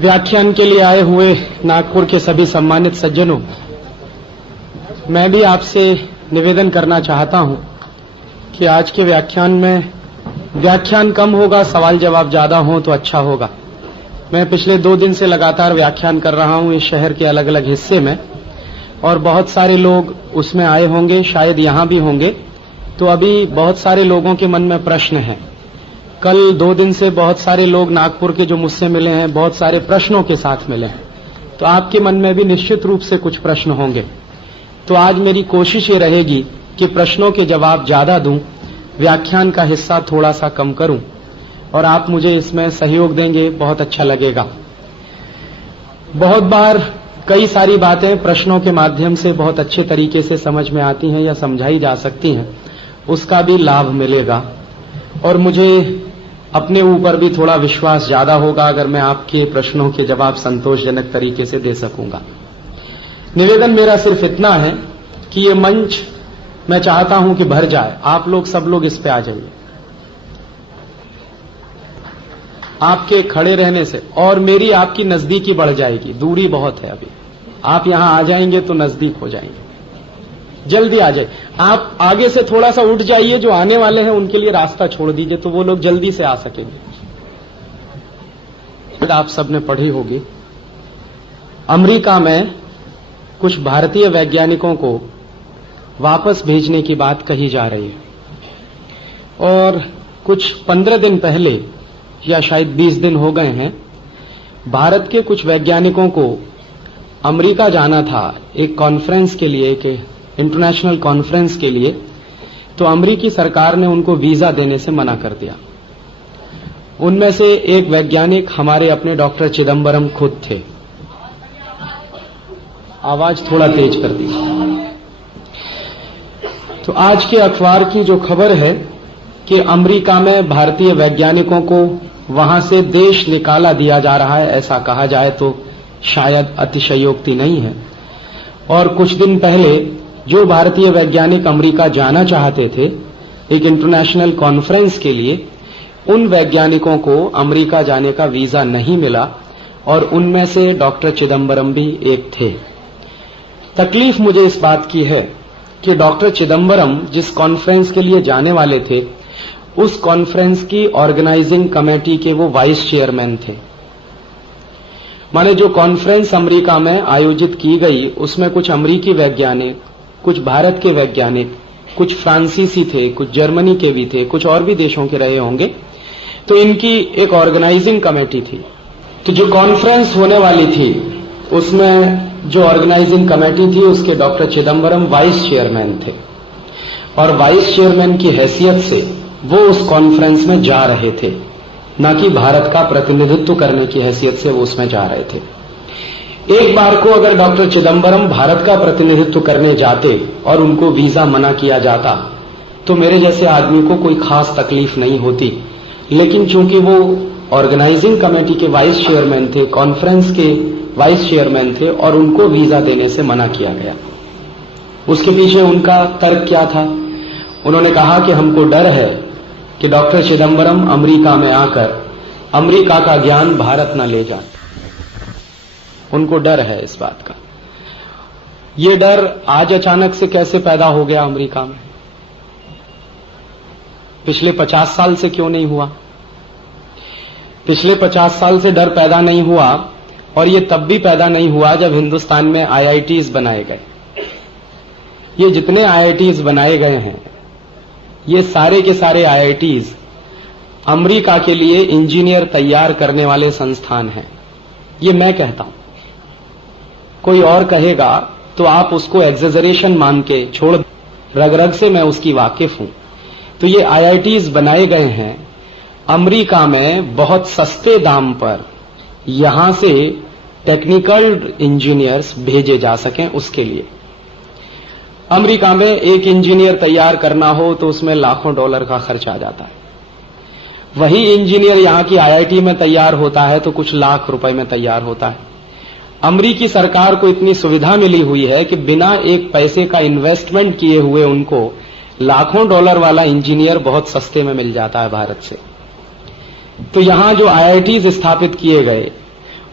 व्याख्यान के लिए आए हुए नागपुर के सभी सम्मानित सज्जनों, मैं भी आपसे निवेदन करना चाहता हूं कि आज के व्याख्यान में व्याख्यान कम होगा, सवाल जवाब ज्यादा हो तो अच्छा होगा। मैं पिछले 2 दिन से लगातार व्याख्यान कर रहा हूं इस शहर के अलग अलग हिस्से में, और बहुत सारे लोग उसमें आए होंगे, शायद यहां भी होंगे। तो अभी बहुत सारे लोगों के मन में प्रश्न हैं। कल 2 दिन से बहुत सारे लोग नागपुर के जो मुझसे मिले हैं, बहुत सारे प्रश्नों के साथ मिले हैं, तो आपके मन में भी निश्चित रूप से कुछ प्रश्न होंगे। तो आज मेरी कोशिश ये रहेगी कि प्रश्नों के जवाब ज्यादा दूं, व्याख्यान का हिस्सा थोड़ा सा कम करूं, और आप मुझे इसमें सहयोग देंगे, बहुत अच्छा लगेगा। बहुत बार कई सारी बातें प्रश्नों के माध्यम से बहुत अच्छे तरीके से समझ में आती हैं या समझाई जा सकती हैं, उसका भी लाभ मिलेगा, और मुझे अपने ऊपर भी थोड़ा विश्वास ज्यादा होगा अगर मैं आपके प्रश्नों के जवाब संतोषजनक तरीके से दे सकूंगा। निवेदन मेरा सिर्फ इतना है कि ये मंच मैं चाहता हूं कि भर जाए। आप लोग सब लोग इस पे आ जाइए, आपके खड़े रहने से और मेरी आपकी नजदीकी बढ़ जाएगी। दूरी बहुत है, अभी आप यहां आ जाएंगे तो नजदीक हो जाएंगे। जल्दी आ जाए। आप आगे से थोड़ा सा उठ जाइए, जो आने वाले हैं उनके लिए रास्ता छोड़ दीजिए तो वो लोग जल्दी से आ सकेंगे। आप सबने पढ़ी होगी, अमेरिका में कुछ भारतीय वैज्ञानिकों को वापस भेजने की बात कही जा रही है, और कुछ 15 दिन पहले या शायद 20 दिन हो गए हैं, भारत के कुछ वैज्ञानिकों को अमेरिका जाना था एक कॉन्फ्रेंस के लिए, एक इंटरनेशनल कॉन्फ्रेंस के लिए। तो अमेरिकी सरकार ने उनको वीजा देने से मना कर दिया। उनमें से एक वैज्ञानिक हमारे अपने डॉक्टर चिदम्बरम खुद थे। आवाज थोड़ा तेज कर दी। तो आज के अखबार की जो खबर है कि अमेरिका में भारतीय वैज्ञानिकों को वहां से देश निकाला दिया जा रहा है, ऐसा कहा जाए तो शायद अतिशयोक्ति नहीं है। और कुछ दिन पहले जो भारतीय वैज्ञानिक अमेरिका जाना चाहते थे एक इंटरनेशनल कॉन्फ्रेंस के लिए, उन वैज्ञानिकों को अमेरिका जाने का वीजा नहीं मिला, और उनमें से डॉक्टर चिदम्बरम भी एक थे। तकलीफ मुझे इस बात की है कि डॉक्टर चिदम्बरम जिस कॉन्फ्रेंस के लिए जाने वाले थे, उस कॉन्फ्रेंस की ऑर्गेनाइजिंग कमेटी के वो वाइस चेयरमैन थे। माने जो कॉन्फ्रेंस अमेरिका में आयोजित की गई, उसमें कुछ अमेरिकी वैज्ञानिक, कुछ भारत के वैज्ञानिक, कुछ फ्रांसीसी थे, कुछ जर्मनी के भी थे, कुछ और भी देशों के रहे होंगे। तो इनकी एक ऑर्गेनाइजिंग कमेटी थी। तो जो कॉन्फ्रेंस होने वाली थी उसमें जो ऑर्गेनाइजिंग कमेटी थी उसके डॉक्टर चिदम्बरम वाइस चेयरमैन थे, और वाइस चेयरमैन की हैसियत से वो उस कॉन्फ्रेंस में जा रहे थे, न कि भारत का प्रतिनिधित्व करने की हैसियत से वो उसमें जा रहे थे। एक बार को अगर डॉक्टर चिदम्बरम भारत का प्रतिनिधित्व करने जाते और उनको वीजा मना किया जाता तो मेरे जैसे आदमी को कोई खास तकलीफ नहीं होती, लेकिन चूंकि वो ऑर्गेनाइजिंग कमेटी के वाइस चेयरमैन थे, कॉन्फ्रेंस के वाइस चेयरमैन थे, और उनको वीजा देने से मना किया गया। उसके पीछे उनका तर्क क्या था? उन्होंने कहा कि हमको डर है कि डॉक्टर चिदम्बरम अमेरिका में आकर अमेरिका का ज्ञान भारत न ले जाए। उनको डर है इस बात का। ये डर आज अचानक से कैसे पैदा हो गया अमेरिका में? पिछले 50 साल से क्यों नहीं हुआ? पिछले 50 साल से डर पैदा नहीं हुआ, और ये तब भी पैदा नहीं हुआ जब हिंदुस्तान में आईआईटीज बनाए गए। ये जितने आईआईटीज बनाए गए हैं, ये सारे के सारे आईआईटीज अमेरिका के लिए इंजीनियर तैयार करने वाले संस्थान हैं। ये मैं कहता हूं, कोई और कहेगा तो आप उसको एग्जेजरेशन मान के छोड़, रग रग से मैं उसकी वाकिफ हूं। तो ये आईआईटीज बनाए गए हैं अमेरिका में बहुत सस्ते दाम पर, यहां से टेक्निकल इंजीनियर्स भेजे जा सकें उसके लिए। अमेरिका में एक इंजीनियर तैयार करना हो तो उसमें लाखों डॉलर का खर्च आ जाता है। वही इंजीनियर यहां की आईआईटी में तैयार होता है तो कुछ लाख रुपए में तैयार होता है। अमेरिकी सरकार को इतनी सुविधा मिली हुई है कि बिना एक पैसे का इन्वेस्टमेंट किए हुए उनको लाखों डॉलर वाला इंजीनियर बहुत सस्ते में मिल जाता है भारत से। तो यहां जो आईआईटीज स्थापित किए गए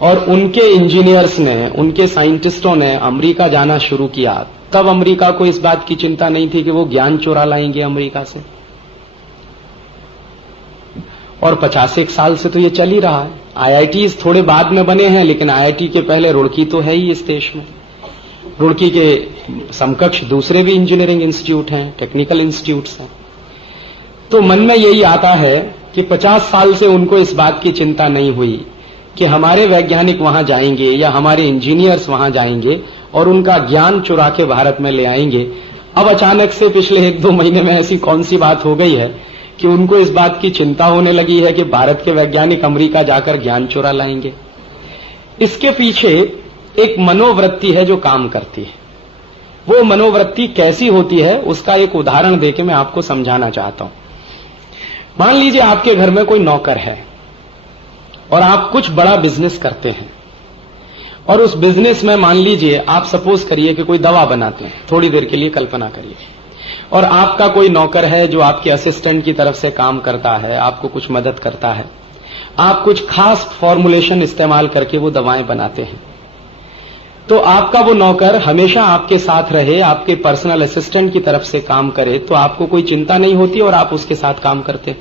और उनके इंजीनियर्स ने, उनके साइंटिस्टों ने अमेरिका जाना शुरू किया, तब अमेरिका को इस बात की चिंता नहीं थी कि वो ज्ञान चुरा लाएंगे अमेरिका से। और 50 साल से तो ये चल ही रहा है। आईआईटीज थोड़े बाद में बने हैं, लेकिन आईआईटी के पहले रुड़की तो है ही इस देश में। रुड़की के समकक्ष दूसरे भी इंजीनियरिंग इंस्टीट्यूट हैं, टेक्निकल इंस्टीट्यूट्स हैं। तो मन में यही आता है कि 50 साल से उनको इस बात की चिंता नहीं हुई कि हमारे वैज्ञानिक वहां जाएंगे या हमारे इंजीनियर्स वहां जाएंगे और उनका ज्ञान चुरा के भारत में ले आएंगे। अब अचानक से पिछले 1-2 महीने में ऐसी कौन सी बात हो गई है कि उनको इस बात की चिंता होने लगी है कि भारत के वैज्ञानिक अमेरिका जाकर ज्ञान चुरा लाएंगे। इसके पीछे एक मनोवृत्ति है जो काम करती है। वो मनोवृत्ति कैसी होती है उसका एक उदाहरण देके मैं आपको समझाना चाहता हूं। मान लीजिए आपके घर में कोई नौकर है और आप कुछ बड़ा बिजनेस करते हैं, और उस बिजनेस में मान लीजिए आप सपोज करिए कि कोई दवा बनाते हैं, थोड़ी देर के लिए कल्पना करिए, और आपका कोई नौकर है जो आपके असिस्टेंट की तरफ से काम करता है, आपको कुछ मदद करता है, आप कुछ खास फॉर्मुलेशन इस्तेमाल करके वो दवाएं बनाते हैं। तो आपका वो नौकर हमेशा आपके साथ रहे, आपके पर्सनल असिस्टेंट की तरफ से काम करे, तो आपको कोई चिंता नहीं होती और आप उसके साथ काम करते।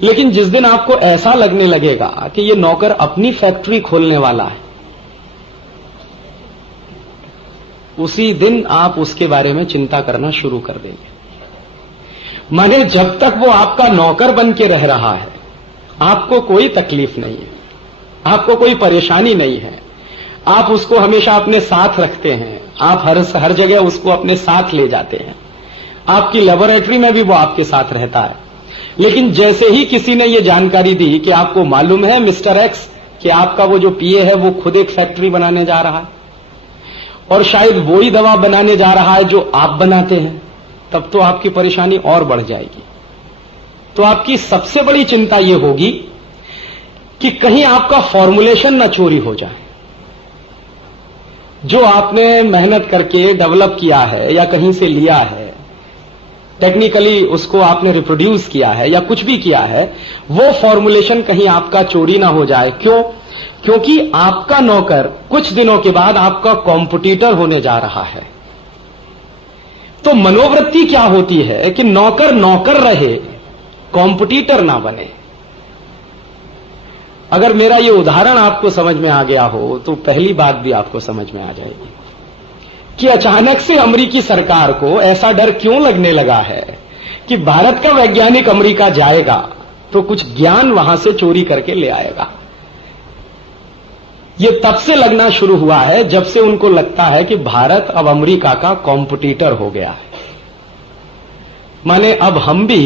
लेकिन जिस दिन आपको ऐसा लगने लगेगा कि ये नौकर अपनी फैक्ट्री खोलने वाला है, उसी दिन आप उसके बारे में चिंता करना शुरू कर देंगे। माने जब तक वो आपका नौकर बन के रह रहा है, आपको कोई तकलीफ नहीं है, आपको कोई परेशानी नहीं है, आप उसको हमेशा अपने साथ रखते हैं, आप हर जगह उसको अपने साथ ले जाते हैं, आपकी लेबोरेटरी में भी वो आपके साथ रहता है। लेकिन जैसे ही किसी ने ये जानकारी दी कि आपको मालूम है मिस्टर एक्स कि आपका वो जो पीए है वो खुद एक फैक्ट्री बनाने जा रहा है और शायद वो ही दवा बनाने जा रहा है जो आप बनाते हैं, तब तो आपकी परेशानी और बढ़ जाएगी। तो आपकी सबसे बड़ी चिंता यह होगी कि कहीं आपका फॉर्मुलेशन न चोरी हो जाए। जो आपने मेहनत करके डेवलप किया है या कहीं से लिया है, टेक्निकली उसको आपने रिप्रोड्यूस किया है या कुछ भी किया है, वो फॉर्मुलेशन कहीं आपका चोरी ना हो जाए। क्यों? क्योंकि आपका नौकर कुछ दिनों के बाद आपका कॉम्पिटिटर होने जा रहा है। तो मनोवृत्ति क्या होती है कि नौकर नौकर रहे, कॉम्पिटिटर ना बने। अगर मेरा ये उदाहरण आपको समझ में आ गया हो तो पहली बात भी आपको समझ में आ जाएगी कि अचानक से अमेरिकी सरकार को ऐसा डर क्यों लगने लगा है कि भारत का वैज्ञानिक अमेरिका जाएगा तो कुछ ज्ञान वहां से चोरी करके ले आएगा। ये तब से लगना शुरू हुआ है जब से उनको लगता है कि भारत अब अमेरिका का कॉम्पिटिटर हो गया है। माने अब हम भी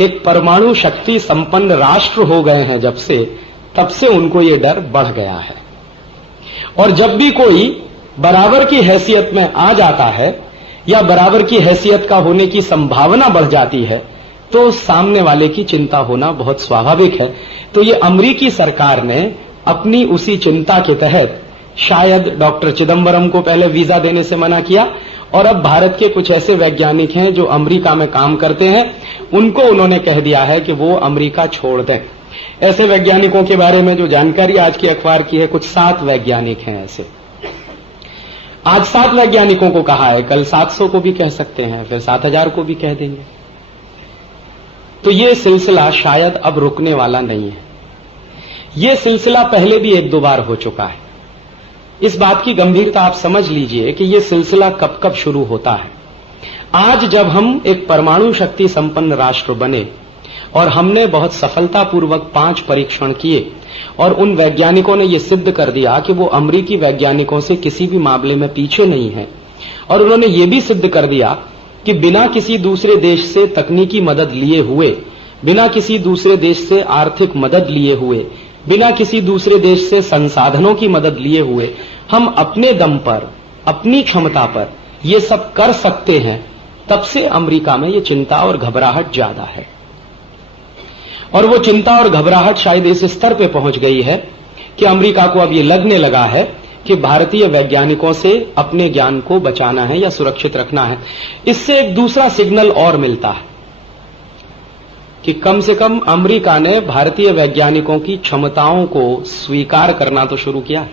एक परमाणु शक्ति संपन्न राष्ट्र हो गए हैं जब से, तब से उनको ये डर बढ़ गया है। और जब भी कोई बराबर की हैसियत में आ जाता है या बराबर की हैसियत का होने की संभावना बढ़ जाती है तो सामने वाले की चिंता होना बहुत स्वाभाविक है। तो ये अमेरिकी सरकार ने अपनी उसी चिंता के तहत शायद डॉक्टर चिदंबरम को पहले वीजा देने से मना किया, और अब भारत के कुछ ऐसे वैज्ञानिक हैं जो अमेरिका में काम करते हैं, उनको उन्होंने कह दिया है कि वो अमेरिका छोड़ दें। ऐसे वैज्ञानिकों के बारे में जो जानकारी आज के अखबार की है, कुछ 7 वैज्ञानिक हैं ऐसे। आज 7 वैज्ञानिकों को कहा है, कल 700 को भी कह सकते हैं, फिर 7000 को भी कह देंगे। तो ये सिलसिला शायद अब रुकने वाला नहीं है। ये सिलसिला पहले भी 1-2 बार हो चुका है। इस बात की गंभीरता आप समझ लीजिए कि ये सिलसिला कब कब शुरू होता है। आज जब हम एक परमाणु शक्ति संपन्न राष्ट्र बने और हमने बहुत सफलतापूर्वक 5 परीक्षण किए और उन वैज्ञानिकों ने यह सिद्ध कर दिया कि वो अमेरिकी वैज्ञानिकों से किसी भी मामले में पीछे नहीं है, और उन्होंने ये भी सिद्ध कर दिया कि बिना किसी दूसरे देश से तकनीकी मदद लिए हुए, बिना किसी दूसरे देश से आर्थिक मदद लिए हुए, बिना किसी दूसरे देश से संसाधनों की मदद लिए हुए हम अपने दम पर, अपनी क्षमता पर ये सब कर सकते हैं। तब से अमेरिका में ये चिंता और घबराहट ज्यादा है, और वो चिंता और घबराहट शायद इस स्तर पे पहुंच गई है कि अमेरिका को अब ये लगने लगा है कि भारतीय वैज्ञानिकों से अपने ज्ञान को बचाना है या सुरक्षित रखना है। इससे एक दूसरा सिग्नल और मिलता है। कि कम से कम अमेरिका ने भारतीय वैज्ञानिकों की क्षमताओं को स्वीकार करना तो शुरू किया,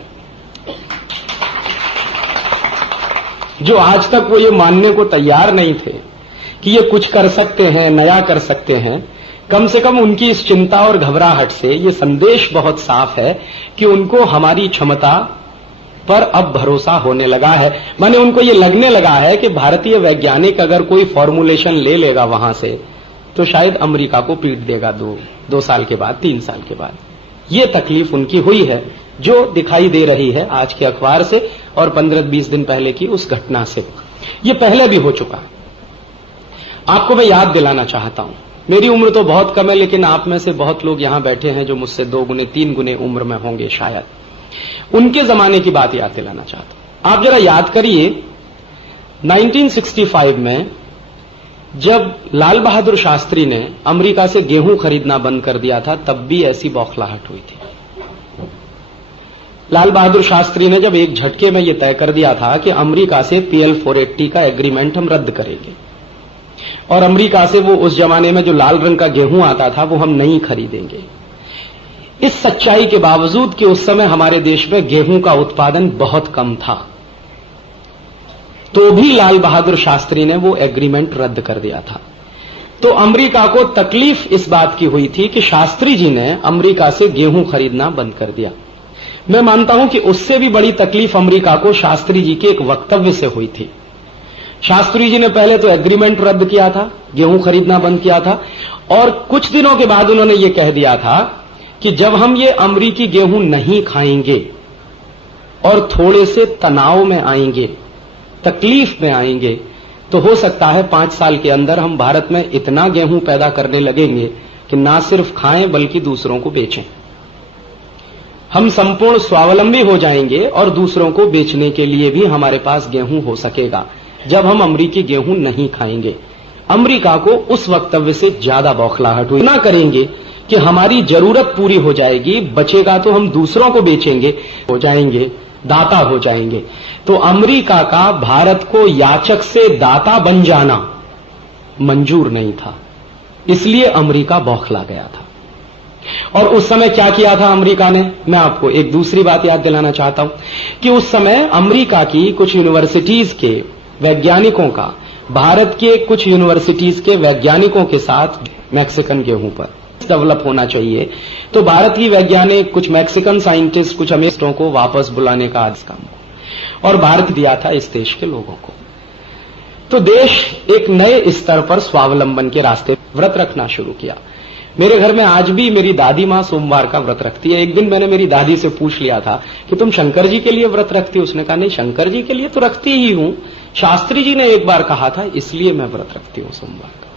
जो आज तक वो ये मानने को तैयार नहीं थे कि ये कुछ कर सकते हैं, नया कर सकते हैं। कम से कम उनकी इस चिंता और घबराहट से ये संदेश बहुत साफ है कि उनको हमारी क्षमता पर अब भरोसा होने लगा है। माने उनको ये लगने लगा है कि भारतीय वैज्ञानिक अगर कोई फॉर्मुलेशन ले लेगा वहां से तो शायद अमेरिका को पीट देगा दो साल के बाद, 3 साल के बाद। ये तकलीफ उनकी हुई है जो दिखाई दे रही है आज के अखबार से और 15-20 दिन पहले की उस घटना से। ये पहले भी हो चुका है। आपको मैं याद दिलाना चाहता हूं, मेरी उम्र तो बहुत कम है, लेकिन आप में से बहुत लोग यहां बैठे हैं जो मुझसे 2 गुने 3 गुने उम्र में होंगे शायद। उनके जमाने की बात याद दिलाना चाहता हूं। आप जरा याद करिए 1965 में जब लाल बहादुर शास्त्री ने अमेरिका से गेहूं खरीदना बंद कर दिया था, तब भी ऐसी बौखलाहट हुई थी। लाल बहादुर शास्त्री ने जब एक झटके में यह तय कर दिया था कि अमेरिका से PL 480 का एग्रीमेंट हम रद्द करेंगे और अमेरिका से वो उस जमाने में जो लाल रंग का गेहूं आता था वो हम नहीं खरीदेंगे। इस सच्चाई के बावजूद कि उस समय हमारे देश में गेहूं का उत्पादन बहुत कम था, तो भी लाल बहादुर शास्त्री ने वो एग्रीमेंट रद्द कर दिया था। तो अमेरिका को तकलीफ इस बात की हुई थी कि शास्त्री जी ने अमेरिका से गेहूं खरीदना बंद कर दिया। मैं मानता हूं कि उससे भी बड़ी तकलीफ अमेरिका को शास्त्री जी के एक वक्तव्य से हुई थी। शास्त्री जी ने पहले तो एग्रीमेंट रद्द किया था, गेहूं खरीदना बंद किया था, और कुछ दिनों के बाद उन्होंने ये कह दिया था कि जब हम ये अमेरिकी गेहूं नहीं खाएंगे और थोड़े से तनाव में आएंगे, तकलीफ में आएंगे, तो हो सकता है 5 साल के अंदर हम भारत में इतना गेहूं पैदा करने लगेंगे कि ना सिर्फ खाएं बल्कि दूसरों को बेचें। हम संपूर्ण स्वावलंबी हो जाएंगे और दूसरों को बेचने के लिए भी हमारे पास गेहूं हो सकेगा जब हम अमेरिकी गेहूं नहीं खाएंगे। अमेरिका को उस वक्तव्य से ज्यादा बौखलाहट हुई। ना करेंगे कि हमारी जरूरत पूरी हो जाएगी, बचेगा तो हम दूसरों को बेचेंगे, हो जाएंगे, दाता हो जाएंगे। तो अमेरिका का भारत को याचक से दाता बन जाना मंजूर नहीं था, इसलिए अमेरिका बौखला गया था। और उस समय क्या किया था अमेरिका ने? मैं आपको एक दूसरी बात याद दिलाना चाहता हूं कि उस समय अमेरिका की कुछ यूनिवर्सिटीज के वैज्ञानिकों का भारत के कुछ यूनिवर्सिटीज के वैज्ञानिकों के साथ मैक्सिकन गेहूं पर डेवलप होना चाहिए, तो भारत की वैज्ञानिक, कुछ मैक्सिकन साइंटिस्ट, कुछ अमेरिकनों को वापस बुलाने का आज काम और भारत दिया था इस देश के लोगों को। तो देश एक नए स्तर पर स्वावलंबन के रास्ते व्रत रखना शुरू किया। मेरे घर में आज भी मेरी दादी मां सोमवार का व्रत रखती है। एक दिन मैंने मेरी दादी से पूछ लिया था कि तुम शंकर जी के लिए व्रत रखती हो? उसने कहा नहीं, शंकर जी के लिए तो रखती ही हूं, शास्त्री जी ने एक बार कहा था इसलिए मैं व्रत रखती हूं सोमवार का।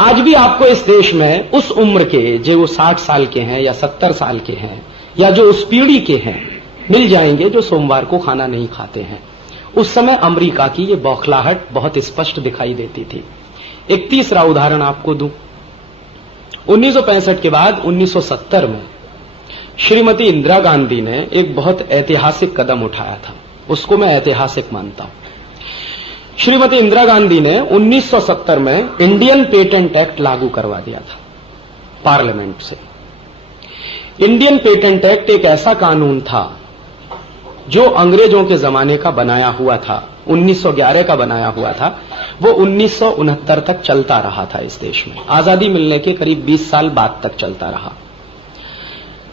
आज भी आपको इस देश में उस उम्र के, जो वो 60 साल के हैं या 70 साल के हैं या जो उस पीढ़ी के हैं, मिल जाएंगे जो सोमवार को खाना नहीं खाते हैं। उस समय अमेरिका की ये बौखलाहट बहुत स्पष्ट दिखाई देती थी। एक तीसरा उदाहरण आपको दूं। 1965 के बाद 1970 में श्रीमती इंदिरा गांधी ने एक बहुत ऐतिहासिक कदम उठाया था, उसको मैं ऐतिहासिक मानता हूं। श्रीमती इंदिरा गांधी ने 1970 में इंडियन पेटेंट एक्ट लागू करवा दिया था पार्लियामेंट से। इंडियन पेटेंट एक्ट एक ऐसा कानून था जो अंग्रेजों के जमाने का बनाया हुआ था, 1911 का बनाया हुआ था, वो 1969 तक चलता रहा था इस देश में। आजादी मिलने के करीब 20 साल बाद तक चलता रहा।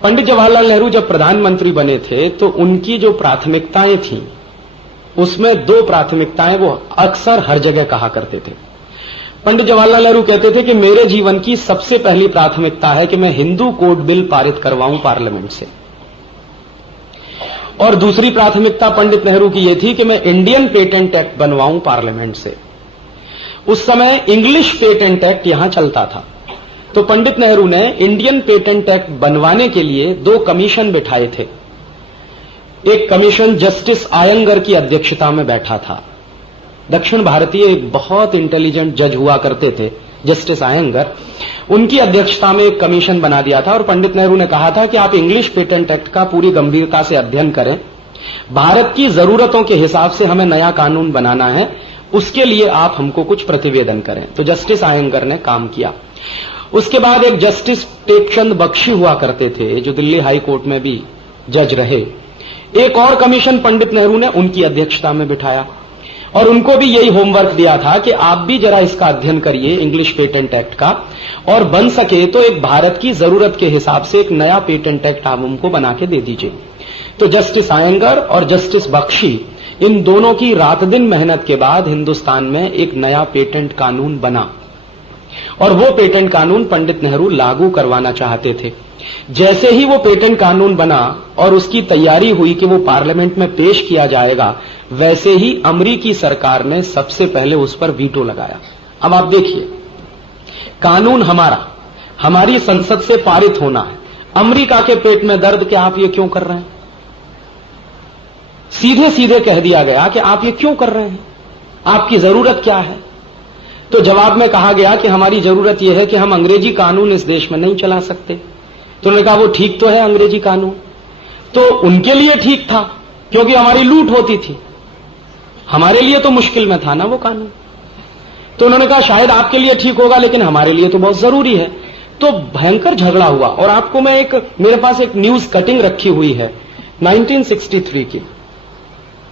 पंडित जवाहरलाल नेहरू जब प्रधानमंत्री बने थे तो उनकी जो प्राथमिकताएं थीं, उसमें 2 प्राथमिकताएं वो अक्सर हर जगह कहा करते थे। पंडित जवाहरलाल नेहरू कहते थे कि मेरे जीवन की सबसे पहली प्राथमिकता है कि मैं हिंदू कोड बिल पारित करवाऊं पार्लियामेंट से, और दूसरी प्राथमिकता पंडित नेहरू की यह थी कि मैं इंडियन पेटेंट एक्ट बनवाऊं पार्लियामेंट से। उस समय इंग्लिश पेटेंट एक्ट यहां चलता था, तो पंडित नेहरू ने इंडियन पेटेंट एक्ट बनवाने के लिए 2 कमीशन बिठाए थे। एक कमीशन जस्टिस आयंगर की अध्यक्षता में बैठा था। दक्षिण भारतीय एक बहुत इंटेलिजेंट जज हुआ करते थे जस्टिस आयंगर, उनकी अध्यक्षता में एक कमीशन बना दिया था और पंडित नेहरू ने कहा था कि आप इंग्लिश पेटेंट एक्ट का पूरी गंभीरता से अध्ययन करें, भारत की जरूरतों के हिसाब से हमें नया कानून बनाना है, उसके लिए आप हमको कुछ प्रतिवेदन करें। तो जस्टिस आयंगर ने काम किया उसके बाद एक जस्टिस टेकचंद बख्शी हुआ करते थे, जो दिल्ली हाई कोर्ट में भी जज रहे। एक और कमीशन पंडित नेहरू ने उनकी अध्यक्षता में बिठाया और उनको भी यही होमवर्क दिया था कि आप भी जरा इसका अध्ययन करिए, इंग्लिश पेटेंट एक्ट का, और बन सके तो एक भारत की जरूरत के हिसाब से एक नया पेटेंट एक्ट आप उनको बना के दे दीजिए। तो जस्टिस आयंगर और जस्टिस बख्शी, इन दोनों की रात दिन मेहनत के बाद हिंदुस्तान में एक नया पेटेंट कानून बना और वो पेटेंट कानून पंडित नेहरू लागू करवाना चाहते थे। जैसे ही वो पेटेंट कानून बना और उसकी तैयारी हुई कि वो पार्लियामेंट में पेश किया जाएगा, वैसे ही अमेरिकी सरकार ने सबसे पहले उस पर वीटो लगाया। अब आप देखिए, कानून हमारी संसद से पारित होना है, अमेरिका के पेट में दर्द कि आप ये क्यों कर रहे हैं। सीधे सीधे कह दिया गया कि आप ये क्यों कर रहे हैं, आपकी जरूरत क्या है। तो जवाब में कहा गया कि हमारी जरूरत यह है कि हम अंग्रेजी कानून इस देश में नहीं चला सकते। तो उन्होंने कहा वो ठीक तो है अंग्रेजी कानून, तो उनके लिए ठीक था क्योंकि हमारी लूट होती थी, हमारे लिए तो मुश्किल में था ना वो कानून। तो उन्होंने कहा शायद आपके लिए ठीक होगा लेकिन हमारे लिए तो बहुत जरूरी है। तो भयंकर झगड़ा हुआ। और आपको मैं मेरे पास एक न्यूज कटिंग रखी हुई है 1963 की,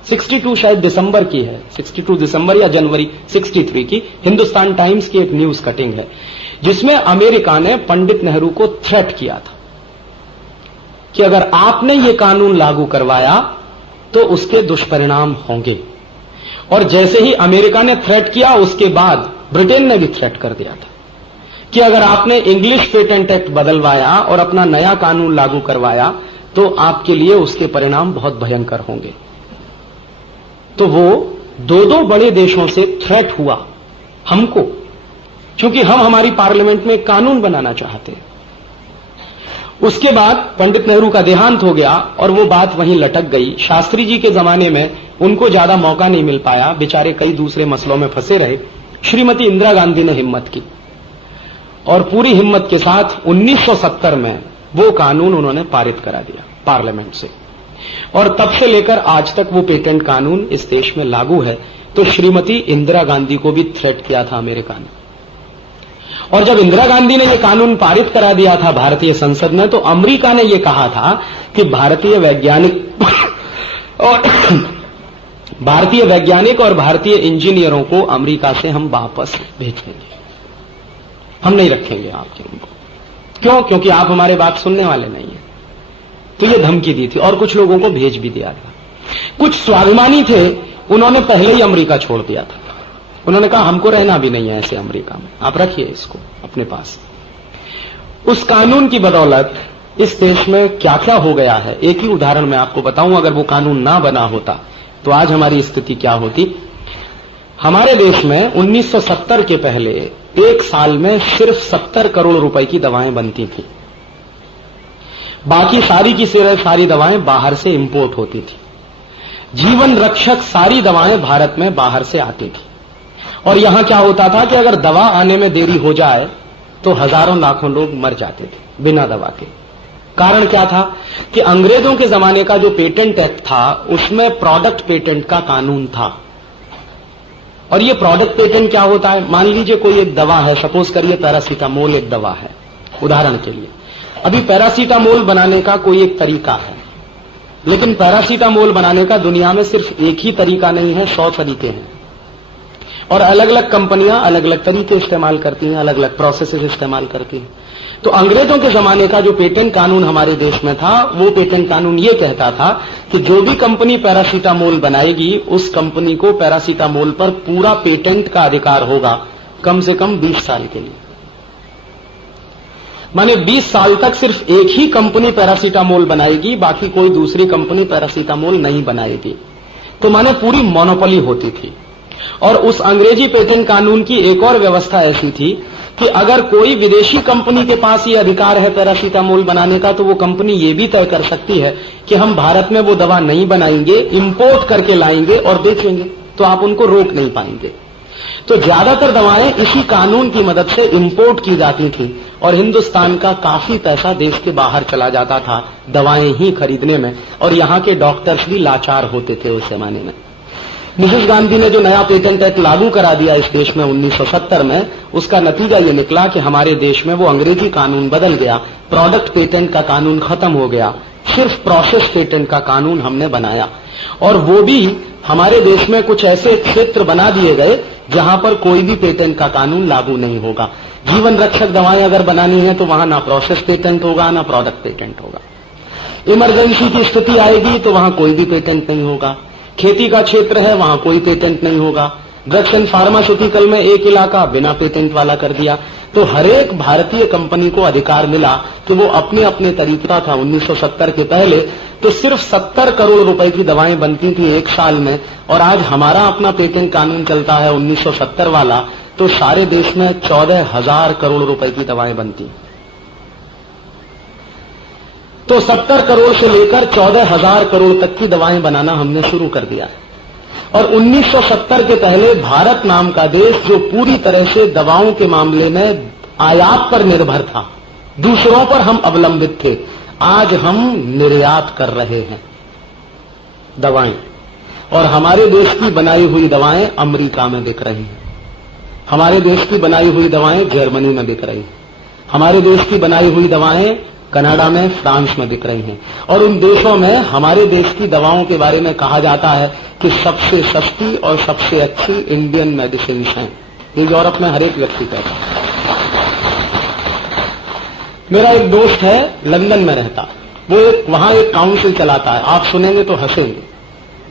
62 शायद दिसंबर की है, 62 दिसंबर या जनवरी 63 की हिंदुस्तान टाइम्स की एक न्यूज कटिंग है, जिसमें अमेरिका ने पंडित नेहरू को थ्रेट किया था कि अगर आपने ये कानून लागू करवाया तो उसके दुष्परिणाम होंगे। और जैसे ही अमेरिका ने थ्रेट किया, उसके बाद ब्रिटेन ने भी थ्रेट कर दिया था कि अगर आपने इंग्लिश पेटेंट एक्ट बदलवाया और अपना नया कानून लागू करवाया तो आपके लिए उसके परिणाम बहुत भयंकर होंगे। तो वो दो बड़े देशों से थ्रेट हुआ हमको, क्योंकि हम हमारी पार्लियामेंट में कानून बनाना चाहते हैं। उसके बाद पंडित नेहरू का देहांत हो गया और वो बात वहीं लटक गई। शास्त्री जी के जमाने में उनको ज्यादा मौका नहीं मिल पाया, बेचारे कई दूसरे मसलों में फंसे रहे। श्रीमती इंदिरा गांधी ने हिम्मत की और पूरी हिम्मत के साथ 1970 में वो कानून उन्होंने पारित करा दिया पार्लियामेंट से, और तब से लेकर आज तक वो पेटेंट कानून इस देश में लागू है। तो श्रीमती इंदिरा गांधी को भी थ्रेट किया था अमेरिका ने, और जब इंदिरा गांधी ने यह कानून पारित करा दिया था भारतीय संसद में, तो अमेरिका ने यह कहा था कि भारतीय वैज्ञानिक और भारतीय इंजीनियरों को अमेरिका से हम वापस भेजेंगे, हम नहीं रखेंगे आपके उनको। क्यों? क्योंकि आप हमारे बात सुनने वाले नहीं है। तो ये धमकी दी थी और कुछ लोगों को भेज भी दिया था। कुछ स्वाभिमानी थे, उन्होंने पहले ही अमेरिका छोड़ दिया था। उन्होंने कहा हमको रहना भी नहीं है ऐसे अमेरिका में, आप रखिए इसको अपने पास। उस कानून की बदौलत इस देश में क्या क्या हो गया है, एक ही उदाहरण मैं आपको बताऊं। अगर वो कानून ना बना होता तो आज हमारी स्थिति क्या होती। हमारे देश में 1970 के पहले एक साल में सिर्फ 70 करोड़ रुपए की दवाएं बनती थी, बाकी सारी की सारी दवाएं बाहर से इंपोर्ट होती थी। जीवन रक्षक सारी दवाएं भारत में बाहर से आती थी, और यहां क्या होता था कि अगर दवा आने में देरी हो जाए तो हजारों लाखों लोग मर जाते थे बिना दवा के। कारण क्या था कि अंग्रेजों के जमाने का जो पेटेंट एक्ट था उसमें प्रोडक्ट पेटेंट का कानून था। और ये प्रोडक्ट पेटेंट क्या होता है, मान लीजिए कोई एक दवा है, सपोज करिए पैरासीटामोल एक दवा है उदाहरण के लिए। अभी पैरासीटामोल बनाने का कोई एक तरीका है, लेकिन पैरासीटामोल बनाने का दुनिया में सिर्फ एक ही तरीका नहीं है, 100 तरीके हैं, और अलग अलग कंपनियां अलग अलग तरीके इस्तेमाल करती हैं, अलग अलग प्रोसेसेस इस्तेमाल करती हैं। तो अंग्रेजों के जमाने का जो पेटेंट कानून हमारे देश में था, वो पेटेंट कानून ये कहता था कि जो भी कंपनी पैरासीटामोल बनाएगी उस कंपनी को पैरासीटामोल पर पूरा पेटेंट का अधिकार होगा, कम से कम 20 साल के लिए। माने 20 साल तक सिर्फ एक ही कंपनी पैरासीटामोल बनाएगी, बाकी कोई दूसरी कंपनी पैरासीटामोल नहीं बनाएगी। तो माने पूरी मोनोपोली होती थी। और उस अंग्रेजी पेटेंट कानून की एक और व्यवस्था ऐसी थी कि अगर कोई विदेशी कंपनी के पास ये अधिकार है पैरासीटामोल बनाने का, तो वो कंपनी ये भी तय कर सकती है कि हम भारत में वो दवा नहीं बनाएंगे, इंपोर्ट करके लाएंगे और बेचेंगे, तो आप उनको रोक नहीं पाएंगे। तो ज्यादातर दवाएं इसी कानून की मदद से इंपोर्ट की जाती थी, और हिंदुस्तान का काफी पैसा देश के बाहर चला जाता था दवाएं ही खरीदने में, और यहां के डॉक्टर्स भी लाचार होते थे उस जमाने में। मिसेस गांधी ने जो नया पेटेंट एक्ट लागू करा दिया इस देश में 1970 में, उसका नतीजा ये निकला कि हमारे देश में वो अंग्रेजी कानून बदल गया, प्रोडक्ट पेटेंट का कानून खत्म हो गया, सिर्फ प्रोसेस पेटेंट का कानून हमने बनाया। और वो भी हमारे देश में कुछ ऐसे क्षेत्र बना दिए गए जहां पर कोई भी पेटेंट का कानून लागू नहीं होगा। जीवन रक्षक दवाएं अगर बनानी है तो वहां ना प्रोसेस पेटेंट होगा ना प्रोडक्ट पेटेंट होगा। इमरजेंसी की स्थिति आएगी तो वहां कोई भी पेटेंट नहीं होगा। खेती का क्षेत्र है, वहां कोई पेटेंट नहीं होगा। ड्रग्स एंड फार्मास्यूटिकल में एक इलाका बिना पेटेंट वाला कर दिया। तो हर एक भारतीय कंपनी को अधिकार मिला कि वो अपने अपने तरीका था। 1970 के पहले तो सिर्फ 70 करोड़ रुपए की दवाएं बनती थी एक साल में, और आज हमारा अपना पेटेंट कानून चलता है 1970 वाला, तो सारे देश में 14,000 करोड़ रुपए की दवाएं बनती। तो 70 करोड़ से लेकर 14,000 करोड़ तक की दवाएं बनाना हमने शुरू कर दिया। और 1970 के पहले भारत नाम का देश जो पूरी तरह से दवाओं के मामले में आयात पर निर्भर था, दूसरों पर हम अवलंबित थे, आज हम निर्यात कर रहे हैं दवाएं। और हमारे देश की बनाई हुई दवाएं अमेरिका में बिक रही हैं, हमारे देश की बनाई हुई दवाएं जर्मनी में बिक रही हैं, हमारे देश की बनाई हुई दवाएं कनाडा में, फ्रांस में बिक रही हैं। और उन देशों में हमारे देश की दवाओं के बारे में कहा जाता है कि सबसे सस्ती और सबसे अच्छी इंडियन मेडिसिन हैं। ये यूरोप में हर एक व्यक्ति कहता है। मेरा एक दोस्त है, लंदन में रहता, वो वहां एक काउंसिल चलाता है। आप सुनेंगे तो हंसेंगे,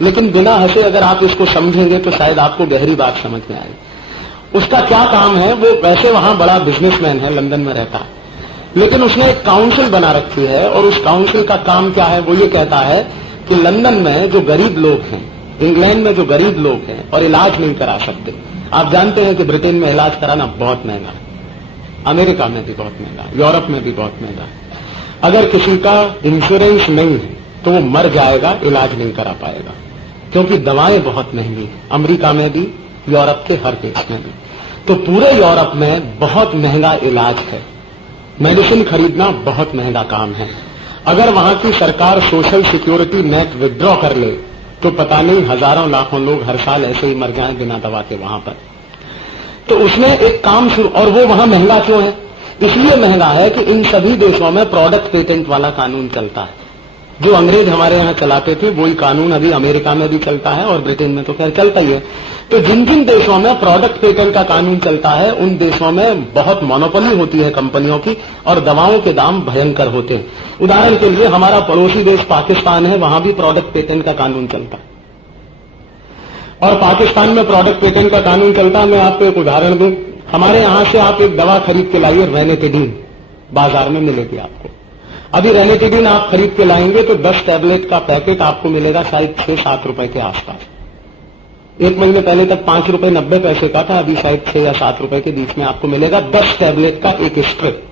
लेकिन बिना हंसे अगर आप इसको समझेंगे तो शायद आपको गहरी बात समझ में आएगी। उसका क्या काम है, वो वैसे वहां बड़ा बिजनेसमैन है, लंदन में रहता है, लेकिन उसने एक काउंसिल बना रखी है। और उस काउंसिल का काम क्या है, वो ये कहता है कि लंदन में जो गरीब लोग हैं, इंग्लैंड में जो गरीब लोग हैं और इलाज नहीं करा सकते, आप जानते हैं कि ब्रिटेन में इलाज कराना बहुत महंगा है, अमेरिका में भी बहुत महंगा है, यूरोप में भी बहुत महंगा है। अगर किसी का इंश्योरेंस नहीं है तो वो मर जाएगा, इलाज नहीं करा पाएगा, क्योंकि दवाएं बहुत महंगी हैं, अमेरिका में भी, यूरोप के हर देश में भी। तो पूरे यूरोप में बहुत महंगा इलाज है, मेडिसिन खरीदना बहुत महंगा काम है। अगर वहां की सरकार सोशल सिक्योरिटी नेट विथड्रॉ कर ले तो पता नहीं हजारों लाखों लोग हर साल ऐसे ही मर जाएं बिना दवा के वहां पर। तो उसने एक काम शुरू, और वो वहां महंगा क्यों है, इसलिए महंगा है कि इन सभी देशों में प्रोडक्ट पेटेंट वाला कानून चलता है। जो अंग्रेज हमारे यहां चलाते थे वही कानून अभी अमेरिका में भी चलता है और ब्रिटेन में तो खैर चलता ही है। तो जिन जिन देशों में प्रोडक्ट पेटेंट का कानून चलता है उन देशों में बहुत मोनोपोली होती है कंपनियों की, और दवाओं के दाम भयंकर होते हैं। उदाहरण के लिए हमारा पड़ोसी देश पाकिस्तान है, वहां भी प्रोडक्ट पेटेंट का कानून चलता है, और पाकिस्तान में प्रोडक्ट पेटेंट का कानून चलता है। मैं आपको एक उदाहरण दूं, हमारे यहां से आप एक दवा खरीद के लाइए, रेनेटिडिन, बाजार में मिलेगी आपको। अभी रेनेटिडिन आप खरीद के लाएंगे तो 10 टैबलेट का पैकेट आपको मिलेगा शायद 6-7 रुपए के आसपास। एक महीने पहले तक 5 रुपए 90 पैसे का था, अभी शायद 6 या 7 रुपए के बीच में आपको मिलेगा 10 टैबलेट का एक स्ट्रिप।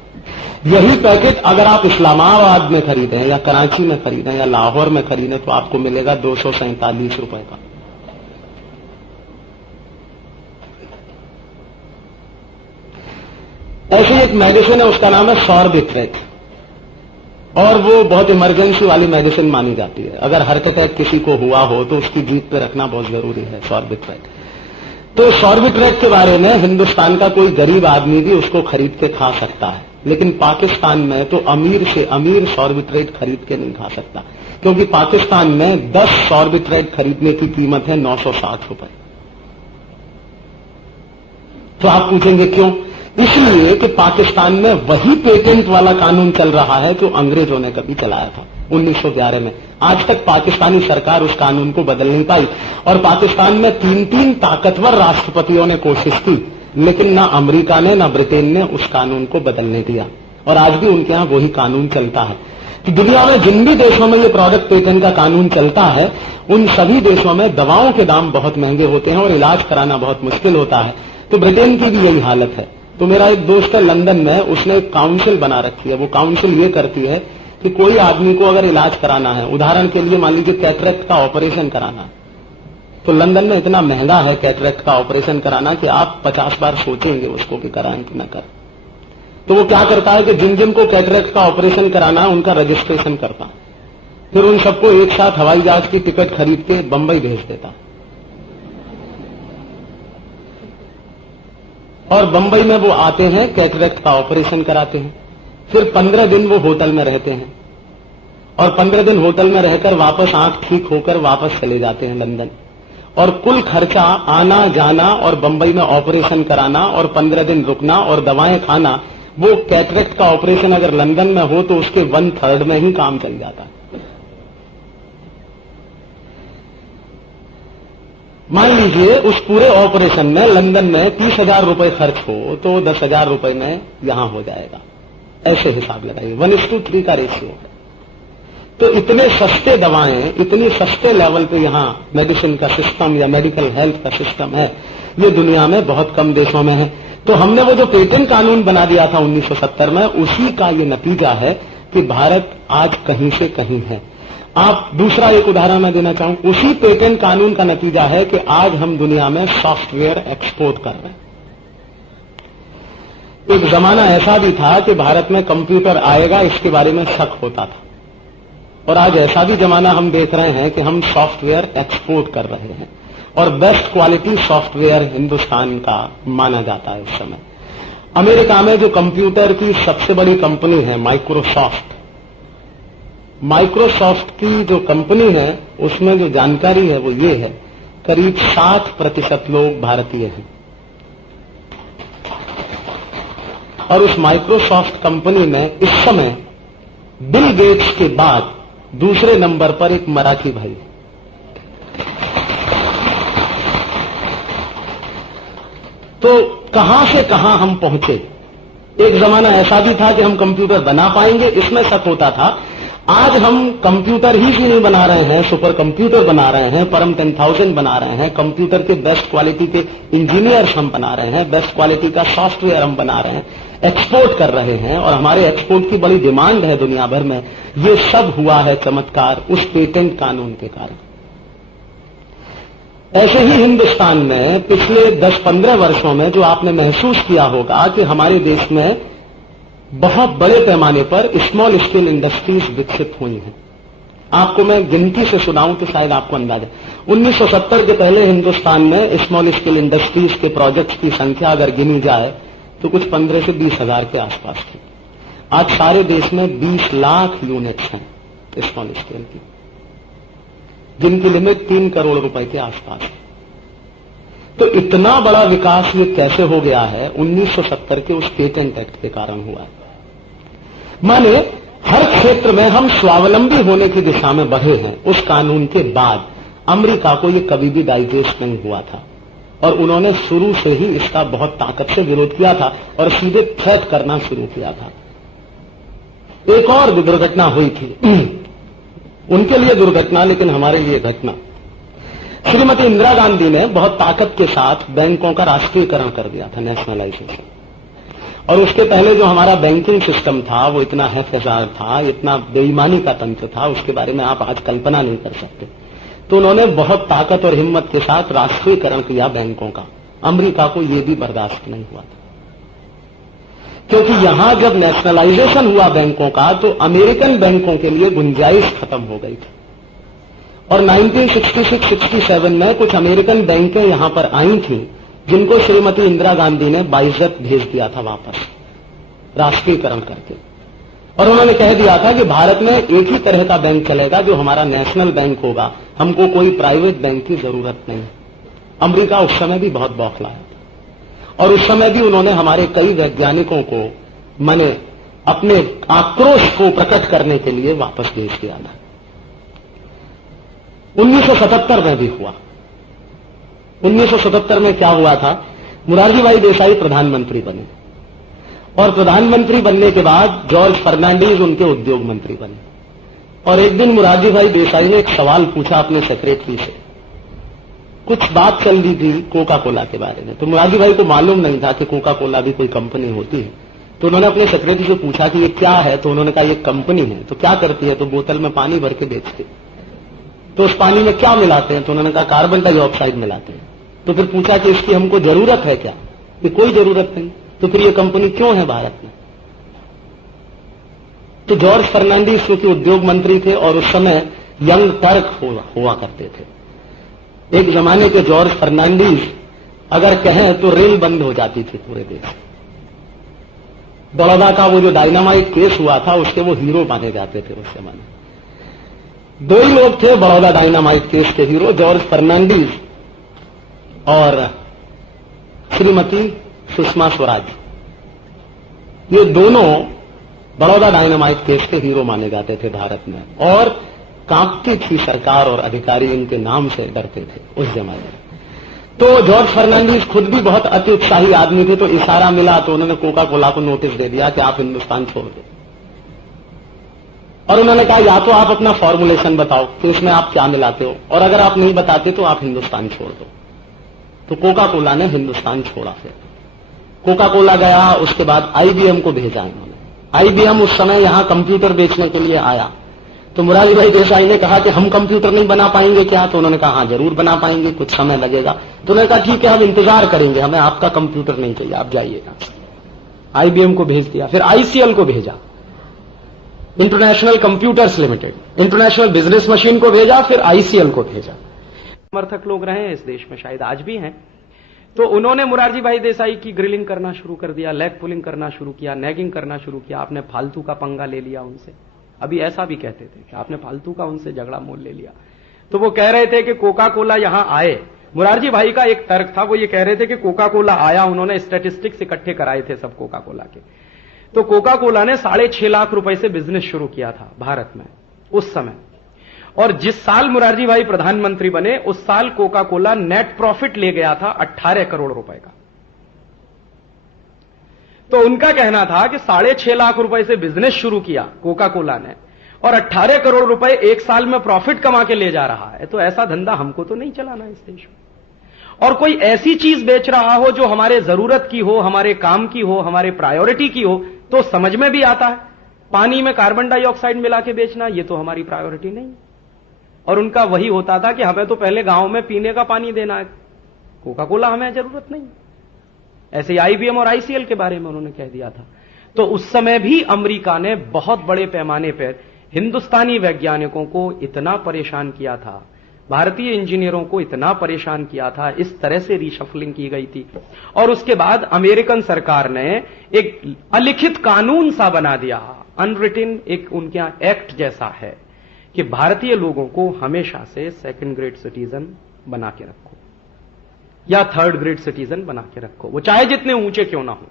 यही पैकेट अगर आप इस्लामाबाद में खरीदें या कराची में खरीदें या लाहौर में खरीदें तो आपको मिलेगा 247 रुपए का। ऐसी एक मेडिसिन है, उसका नाम है सॉर्बिट्रेट, और वो बहुत इमरजेंसी वाली मेडिसिन मानी जाती है। अगर हार्ट अटैक किसी को हुआ हो तो उसकी जीप पे रखना बहुत जरूरी है सॉर्बिट्रेट। तो सॉर्बिट्रेट के बारे में हिंदुस्तान का कोई गरीब आदमी भी उसको खरीद के खा सकता है, लेकिन पाकिस्तान में तो अमीर से अमीर सॉर्बिट्रेट खरीद के नहीं खा सकता, क्योंकि पाकिस्तान में 10 सॉर्बिट्रेट खरीदने की कीमत है 960 रुपए। तो आप पूछेंगे क्यों? इसलिए कि पाकिस्तान में वही पेटेंट वाला कानून चल रहा है जो अंग्रेजों ने कभी चलाया था 1911 में। आज तक पाकिस्तानी सरकार उस कानून को बदल नहीं पाई, और पाकिस्तान में 3 ताकतवर राष्ट्रपतियों ने कोशिश की, लेकिन ना अमेरिका ने ना ब्रिटेन ने उस कानून को बदलने दिया, और आज भी उनके यहां वही कानून चलता है। तो दुनिया में जिन भी देशों में ये प्रोडक्ट पेटेंट का कानून चलता है उन सभी देशों में दवाओं के दाम बहुत महंगे होते हैं और इलाज कराना बहुत मुश्किल होता है। तो ब्रिटेन की भी यही हालत है। तो मेरा एक दोस्त है लंदन में, उसने एक काउंसिल बना रखी है। वो काउंसिल ये करती है कि कोई आदमी को अगर इलाज कराना है, उदाहरण के लिए मान लीजिए कैटरेक्ट का ऑपरेशन कराना है, तो लंदन में इतना महंगा है कैटरेक्ट का ऑपरेशन कराना कि आप 50 बार सोचेंगे उसको कि कराएं कि न करें। तो वो क्या करता है कि जिन जिन को कैटरेक्ट का ऑपरेशन कराना है उनका रजिस्ट्रेशन करता है, फिर उन सबको एक साथ हवाई जहाज की टिकट खरीद के बंबई भेज देता। और बंबई में वो आते हैं, कैटरेक्ट का ऑपरेशन कराते हैं, फिर 15 दिन वो होटल में रहते हैं और 15 दिन होटल में रहकर वापस आंख ठीक होकर वापस चले जाते हैं लंदन। और कुल खर्चा आना जाना और बंबई में ऑपरेशन कराना और 15 दिन रुकना और दवाएं खाना, वो कैटरेक्ट का ऑपरेशन अगर लंदन में हो तो उसके 1/3 में ही काम चल जाता। मान लीजिए उस पूरे ऑपरेशन में लंदन में 30,000 रुपए खर्च हो तो 10,000 रुपए में यहां हो जाएगा। ऐसे हिसाब लगाइए, 1:3 का रेशियो है। तो इतने सस्ते दवाएं, इतनी सस्ते लेवल पे यहां मेडिसिन का सिस्टम या मेडिकल हेल्थ का सिस्टम है, ये दुनिया में बहुत कम देशों में है। तो हमने वो जो पेटेंट कानून बना दिया था 1970 में, उसी का ये नतीजा है कि भारत आज कहीं से कहीं है। आप दूसरा एक उदाहरण मैं देना चाहूं, उसी पेटेंट कानून का नतीजा है कि आज हम दुनिया में सॉफ्टवेयर एक्सपोर्ट कर रहे हैं। एक जमाना ऐसा भी था कि भारत में कंप्यूटर आएगा इसके बारे में शक होता था, और आज ऐसा भी जमाना हम देख रहे हैं कि हम सॉफ्टवेयर एक्सपोर्ट कर रहे हैं और बेस्ट क्वालिटी सॉफ्टवेयर हिंदुस्तान का माना जाता है इस समय। अमेरिका में जो कंप्यूटर की सबसे बड़ी कंपनी है माइक्रोसॉफ्ट की जो कंपनी है, उसमें जो जानकारी है वो ये है, करीब 60% लोग भारतीय हैं। और उस माइक्रोसॉफ्ट कंपनी में इस समय बिल गेट्स के बाद दूसरे नंबर पर एक मराठी भाई है। तो कहां से कहां हम पहुंचे। एक जमाना ऐसा भी था कि हम कंप्यूटर बना पाएंगे, इसमें शक होता था। आज हम कंप्यूटर ही नहीं बना रहे हैं, सुपर कंप्यूटर बना रहे हैं, परम 10,000 बना रहे हैं, कंप्यूटर के बेस्ट क्वालिटी के इंजीनियर्स हम बना रहे हैं, बेस्ट क्वालिटी का सॉफ्टवेयर हम बना रहे हैं, एक्सपोर्ट कर रहे हैं और हमारे एक्सपोर्ट की बड़ी डिमांड है दुनिया भर में। ये सब हुआ है चमत्कार उस पेटेंट कानून के कारण। ऐसे ही हिंदुस्तान में पिछले 10-15 वर्षों में जो आपने महसूस किया होगा कि हमारे देश में बहुत बड़े पैमाने पर स्मॉल स्केल इंडस्ट्रीज विकसित हुई हैं। आपको मैं गिनती से सुनाऊं तो शायद आपको अंदाजा। 1970 के पहले हिंदुस्तान में स्मॉल स्केल इंडस्ट्रीज के प्रोजेक्ट्स की संख्या अगर गिनी जाए तो कुछ 15 से 20 हजार के आसपास थी। आज सारे देश में 20 लाख यूनिट्स हैं स्मॉल स्केल की, जिनकी लिमिट 3 करोड़ रुपए के आसपास है। तो इतना बड़ा विकास ये कैसे हो गया है? 1970 के उस पेटेंट एक्ट के कारण हुआ है। माने हर क्षेत्र में हम स्वावलंबी होने की दिशा में बढ़े हैं। उस कानून के बाद अमेरिका को ये कभी भी डाइजेस्ट नहीं हुआ था और उन्होंने शुरू से ही इसका बहुत ताकत से विरोध किया था और सीधे थ्रेट करना शुरू किया था। एक और दुर्घटना हुई थी, उनके लिए दुर्घटना लेकिन हमारे लिए घटना। श्रीमती इंदिरा गांधी ने बहुत ताकत के साथ बैंकों का राष्ट्रीयकरण कर दिया था, नेशनलाइजेशन। और उसके पहले जो हमारा बैंकिंग सिस्टम था वो इतना हैफेजार था, इतना बेईमानी का तंत्र था, उसके बारे में आप आज कल्पना नहीं कर सकते। तो उन्होंने बहुत ताकत और हिम्मत के साथ राष्ट्रीयकरण किया बैंकों का। अमेरिका को यह भी बर्दाश्त नहीं हुआ था, क्योंकि यहां जब नेशनलाइजेशन हुआ बैंकों का तो अमेरिकन बैंकों के लिए गुंजाइश खत्म हो गई थी। और 1966-67 में कुछ अमेरिकन बैंकें यहां पर आई थी जिनको श्रीमती इंदिरा गांधी ने बाइज्जत भेज दिया था वापस राष्ट्रीयकरण करके। और उन्होंने कह दिया था कि भारत में एक ही तरह का बैंक चलेगा जो हमारा नेशनल बैंक होगा, हमको कोई प्राइवेट बैंक की जरूरत नहीं। अमेरिका उस समय भी बहुत बौखलाया था और उस समय भी उन्होंने हमारे कई वैज्ञानिकों को माने अपने आक्रोश को प्रकट करने के लिए वापस भेज दिया था। 1977 में भी हुआ। 1977 में क्या हुआ था? मोरारजी भाई देसाई प्रधानमंत्री बने और प्रधानमंत्री बनने के बाद जॉर्ज फर्नांडीज उनके उद्योग मंत्री बने। और एक दिन मोरारजी भाई देसाई ने एक सवाल पूछा अपने सेक्रेटरी से, कुछ बात चल रही थी कोका कोला के बारे में। तो मोरारजी भाई को मालूम नहीं था कि कोका कोला भी कोई कंपनी होती है। तो उन्होंने अपने सेक्रेटरी से पूछा कि ये क्या है? तो उन्होंने कहा ये कंपनी है। तो क्या करती है? तो बोतल में पानी भर के बेचती। तो उस पानी में क्या मिलाते हैं? तो उन्होंने कहा कार्बन डाइऑक्साइड मिलाते हैं। तो फिर पूछा कि इसकी हमको जरूरत है क्या? कि कोई जरूरत नहीं। तो फिर ये कंपनी क्यों है भारत में? तो जॉर्ज फर्नांडीज क्योंकि उद्योग मंत्री थे और उस समय यंग टर्क हुआ करते थे। एक जमाने के जॉर्ज फर्नांडीज अगर कहें तो रेल बंद हो जाती थी पूरे देश में। बड़ौदा का वो जो डायनामाइट केस हुआ था उसके वो हीरो माने जाते थे उस समय। दो ही लोग थे बड़ौदा डायनामाइट केस के हीरो, जॉर्ज फर्नांडीज और श्रीमती सुषमा स्वराज। ये दोनों बड़ौदा डायनामाइट केस के हीरो माने जाते थे भारत में, और कांपती थी सरकार और अधिकारी इनके नाम से डरते थे उस जमाने में। तो जॉर्ज फर्नांडीज खुद भी बहुत अति उत्साही आदमी थे, तो इशारा मिला तो उन्होंने कोका कोला को नोटिस दे दिया कि आप हिंदुस्तान छोड़ दो। और उन्होंने कहा या तो आप अपना फॉर्मुलेशन बताओ कि उसमें आप क्या मिलाते हो, और अगर आप नहीं बताते तो आप हिंदुस्तान छोड़ दो। तो कोका कोला ने हिंदुस्तान छोड़ा। फिर कोका कोला गया, उसके बाद आईबीएम को भेजा इन्होंने। आईबीएम उस समय यहां कंप्यूटर बेचने के लिए आया, तो मुरारी भाई देसाई ने कहा कि हम कंप्यूटर नहीं बना पाएंगे क्या? तो उन्होंने कहा हाँ जरूर बना पाएंगे, कुछ समय लगेगा। तो उन्होंने कहा ठीक है हम इंतजार करेंगे, हमें आपका कंप्यूटर नहीं चाहिए, आप जाइएगा। आईबीएम को भेज दिया। फिर आईसीएल को भेजा, international computers limited, international business machine को भेजा, फिर आईसीएल को भेजा। समर्थक लोग रहे हैं इस देश में, शायद आज भी हैं। तो उन्होंने मुरारजी भाई देसाई की ग्रिलिंग करना शुरू कर दिया, लेग पुलिंग करना शुरू किया, नैगिंग करना शुरू किया। आपने फालतू का पंगा ले लिया उनसे। अभी ऐसा भी कहते थे कि आपने फालतू का उनसे झगड़ा मोल ले लिया। तो वो कह रहे थे कि कोका कोला यहां आए। मुरारजी भाई का एक तर्क था, वो ये कह रहे थे कि कोका कोला आया, उन्होंने स्टैटिस्टिक्स इकट्ठे कराए थे सब कोका कोला के। तो कोका कोला ने 6.5 लाख रुपए से बिजनेस शुरू किया था भारत में उस समय, और जिस साल मुरारजी भाई प्रधानमंत्री बने उस साल कोका कोला नेट प्रॉफिट ले गया था 18 करोड़ रुपए का। तो उनका कहना था कि 6.5 लाख रुपए से बिजनेस शुरू किया कोका कोला ने, और 18 करोड़ रुपए एक साल में प्रॉफिट कमा के ले जा रहा है। तो ऐसा धंधा हमको तो नहीं चलाना इस देश में। और कोई ऐसी चीज बेच रहा हो जो हमारे जरूरत की हो, हमारे काम की हो, हमारे प्रायोरिटी की हो, तो समझ में भी आता है। पानी में कार्बन डाइऑक्साइड मिला के बेचना, ये तो हमारी प्रायोरिटी नहीं। और उनका वही होता था कि हमें तो पहले गांव में पीने का पानी देना है, कोका कोला हमें जरूरत नहीं। ऐसे ही आईबीएम और आईसीएल के बारे में उन्होंने कह दिया था। तो उस समय भी अमेरिका ने बहुत बड़े पैमाने पर हिंदुस्तानी वैज्ञानिकों को इतना परेशान किया था, भारतीय इंजीनियरों को इतना परेशान किया था, इस तरह से रीशफलिंग की गई थी। और उसके बाद अमेरिकन सरकार ने एक अलिखित कानून सा बना दिया, अनरिटन एक उनके यहां एक्ट जैसा है कि भारतीय लोगों को हमेशा से सेकंड ग्रेड सिटीजन बना के रखो या थर्ड ग्रेड सिटीजन बना के रखो, वो चाहे जितने ऊंचे क्यों ना हो,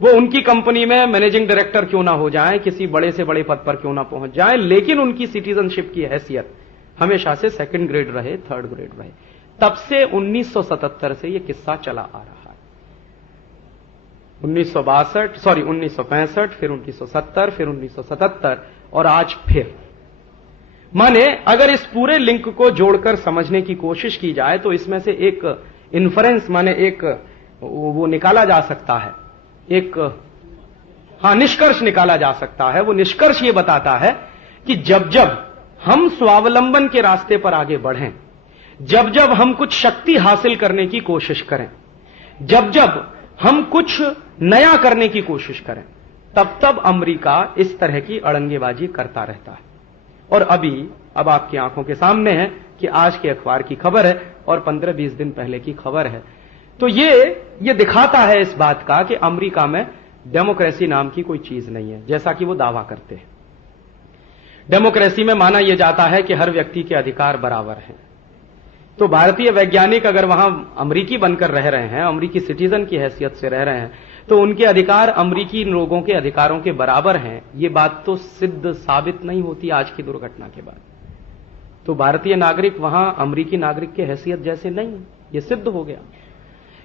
वो उनकी कंपनी में मैनेजिंग डायरेक्टर क्यों ना हो जाए, किसी बड़े से बड़े पद पर क्यों ना पहुंच जाए, लेकिन उनकी सिटीजनशिप की हैसियत हमेशा से सेकंड ग्रेड रहे, थर्ड ग्रेड रहे। तब से 1977 से यह किस्सा चला आ रहा है। 1965, फिर 1970, फिर 1977 और आज फिर। माने अगर इस पूरे लिंक को जोड़कर समझने की कोशिश की जाए तो इसमें से एक इन्फरेंस माने एक वो निकाला जा सकता है, एक निष्कर्ष निकाला जा सकता है। वो निष्कर्ष ये बताता है कि जब जब हम स्वावलंबन के रास्ते पर आगे बढ़ें, जब जब हम कुछ शक्ति हासिल करने की कोशिश करें, जब जब हम कुछ नया करने की कोशिश करें, तब तब अमेरिका इस तरह की अड़ंगेबाजी करता रहता है। और अब आपकी आंखों के सामने है कि आज के अखबार की खबर है और 15-20 दिन पहले की खबर है। तो ये दिखाता है इस बात का कि अमेरिका में डेमोक्रेसी नाम की कोई चीज नहीं है, जैसा कि वो दावा करते हैं। डेमोक्रेसी में माना यह जाता है कि हर व्यक्ति के अधिकार बराबर हैं। तो भारतीय वैज्ञानिक अगर वहां अमेरिकी बनकर रह रहे हैं, अमेरिकी सिटीजन की हैसियत से रह रहे हैं, तो उनके अधिकार अमेरिकी लोगों के अधिकारों के बराबर हैं। ये बात तो सिद्ध साबित नहीं होती आज की दुर्घटना के बाद। तो भारतीय नागरिक वहां अमेरिकी नागरिक की हैसियत जैसे नहीं है, ये सिद्ध हो गया।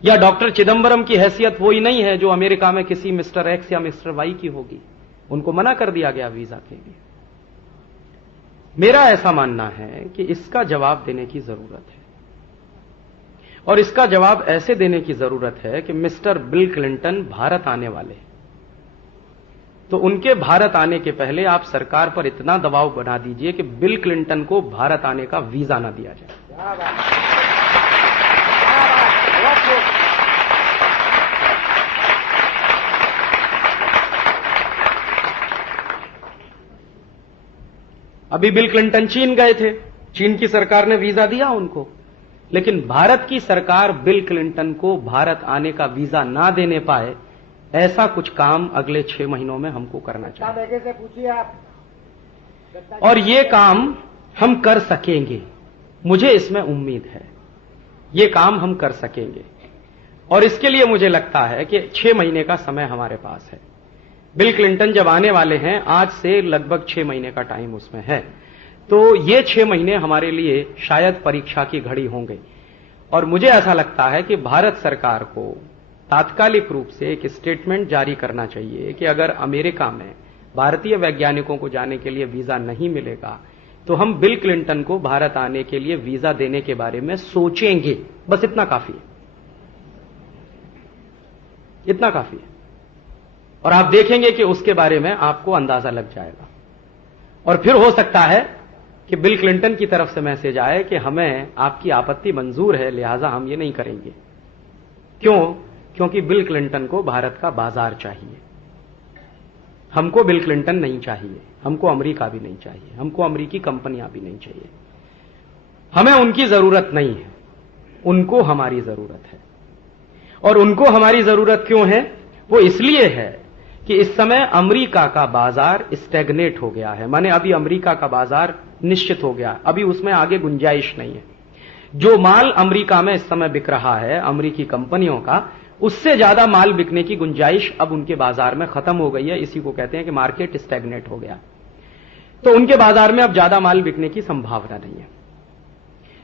या डॉक्टर चिदंबरम की हैसियत वही नहीं है जो अमेरिका में किसी मिस्टर एक्स या मिस्टर वाई की होगी, उनको मना कर दिया गया वीजा के लिए। मेरा ऐसा मानना है कि इसका जवाब देने की जरूरत है, और इसका जवाब ऐसे देने की जरूरत है कि मिस्टर बिल क्लिंटन भारत आने वाले, तो उनके भारत आने के पहले आप सरकार पर इतना दबाव बना दीजिए कि बिल क्लिंटन को भारत आने का वीजा ना दिया जाए। अभी बिल क्लिंटन चीन गए थे, चीन की सरकार ने वीजा दिया उनको, लेकिन भारत की सरकार बिल क्लिंटन को भारत आने का वीजा ना देने पाए, ऐसा कुछ काम अगले 6 महीनों में हमको करना चाहिए। से पूछिए आप। और ये काम हम कर सकेंगे, मुझे इसमें उम्मीद है, ये काम हम कर सकेंगे। और इसके लिए मुझे लगता है कि 6 महीने का समय हमारे पास है। बिल क्लिंटन जब आने वाले हैं, आज से लगभग 6 महीने का टाइम उसमें है, तो ये 6 महीने हमारे लिए शायद परीक्षा की घड़ी होंगे। और मुझे ऐसा लगता है कि भारत सरकार को तात्कालिक रूप से एक स्टेटमेंट जारी करना चाहिए कि अगर अमेरिका में भारतीय वैज्ञानिकों को जाने के लिए वीजा नहीं मिलेगा, तो हम बिल क्लिंटन को भारत आने के लिए वीजा देने के बारे में सोचेंगे। बस इतना काफी है, इतना काफी है। और आप देखेंगे कि उसके बारे में आपको अंदाजा लग जाएगा। और फिर हो सकता है कि बिल क्लिंटन की तरफ से मैसेज आए कि हमें आपकी आपत्ति मंजूर है, लिहाजा हम ये नहीं करेंगे। क्यों? क्योंकि बिल क्लिंटन को भारत का बाजार चाहिए। हमको बिल क्लिंटन नहीं चाहिए, हमको अमेरिका भी नहीं चाहिए, हमको अमेरिकी कंपनियां भी नहीं चाहिए। हमें उनकी जरूरत नहीं है, उनको हमारी जरूरत है। और उनको हमारी जरूरत क्यों है? वो इसलिए है कि इस समय अमेरिका का बाजार स्टैग्नेट हो गया है। माने अभी अमेरिका का बाजार निश्चित हो गया, अभी उसमें आगे गुंजाइश नहीं है। जो माल अमेरिका में इस समय बिक रहा है अमेरिकी कंपनियों का, उससे ज्यादा माल बिकने की गुंजाइश अब उनके बाजार में खत्म हो गई है। इसी को कहते हैं कि मार्केट स्टैग्नेट हो गया। तो उनके बाजार में अब ज्यादा माल बिकने की संभावना नहीं है।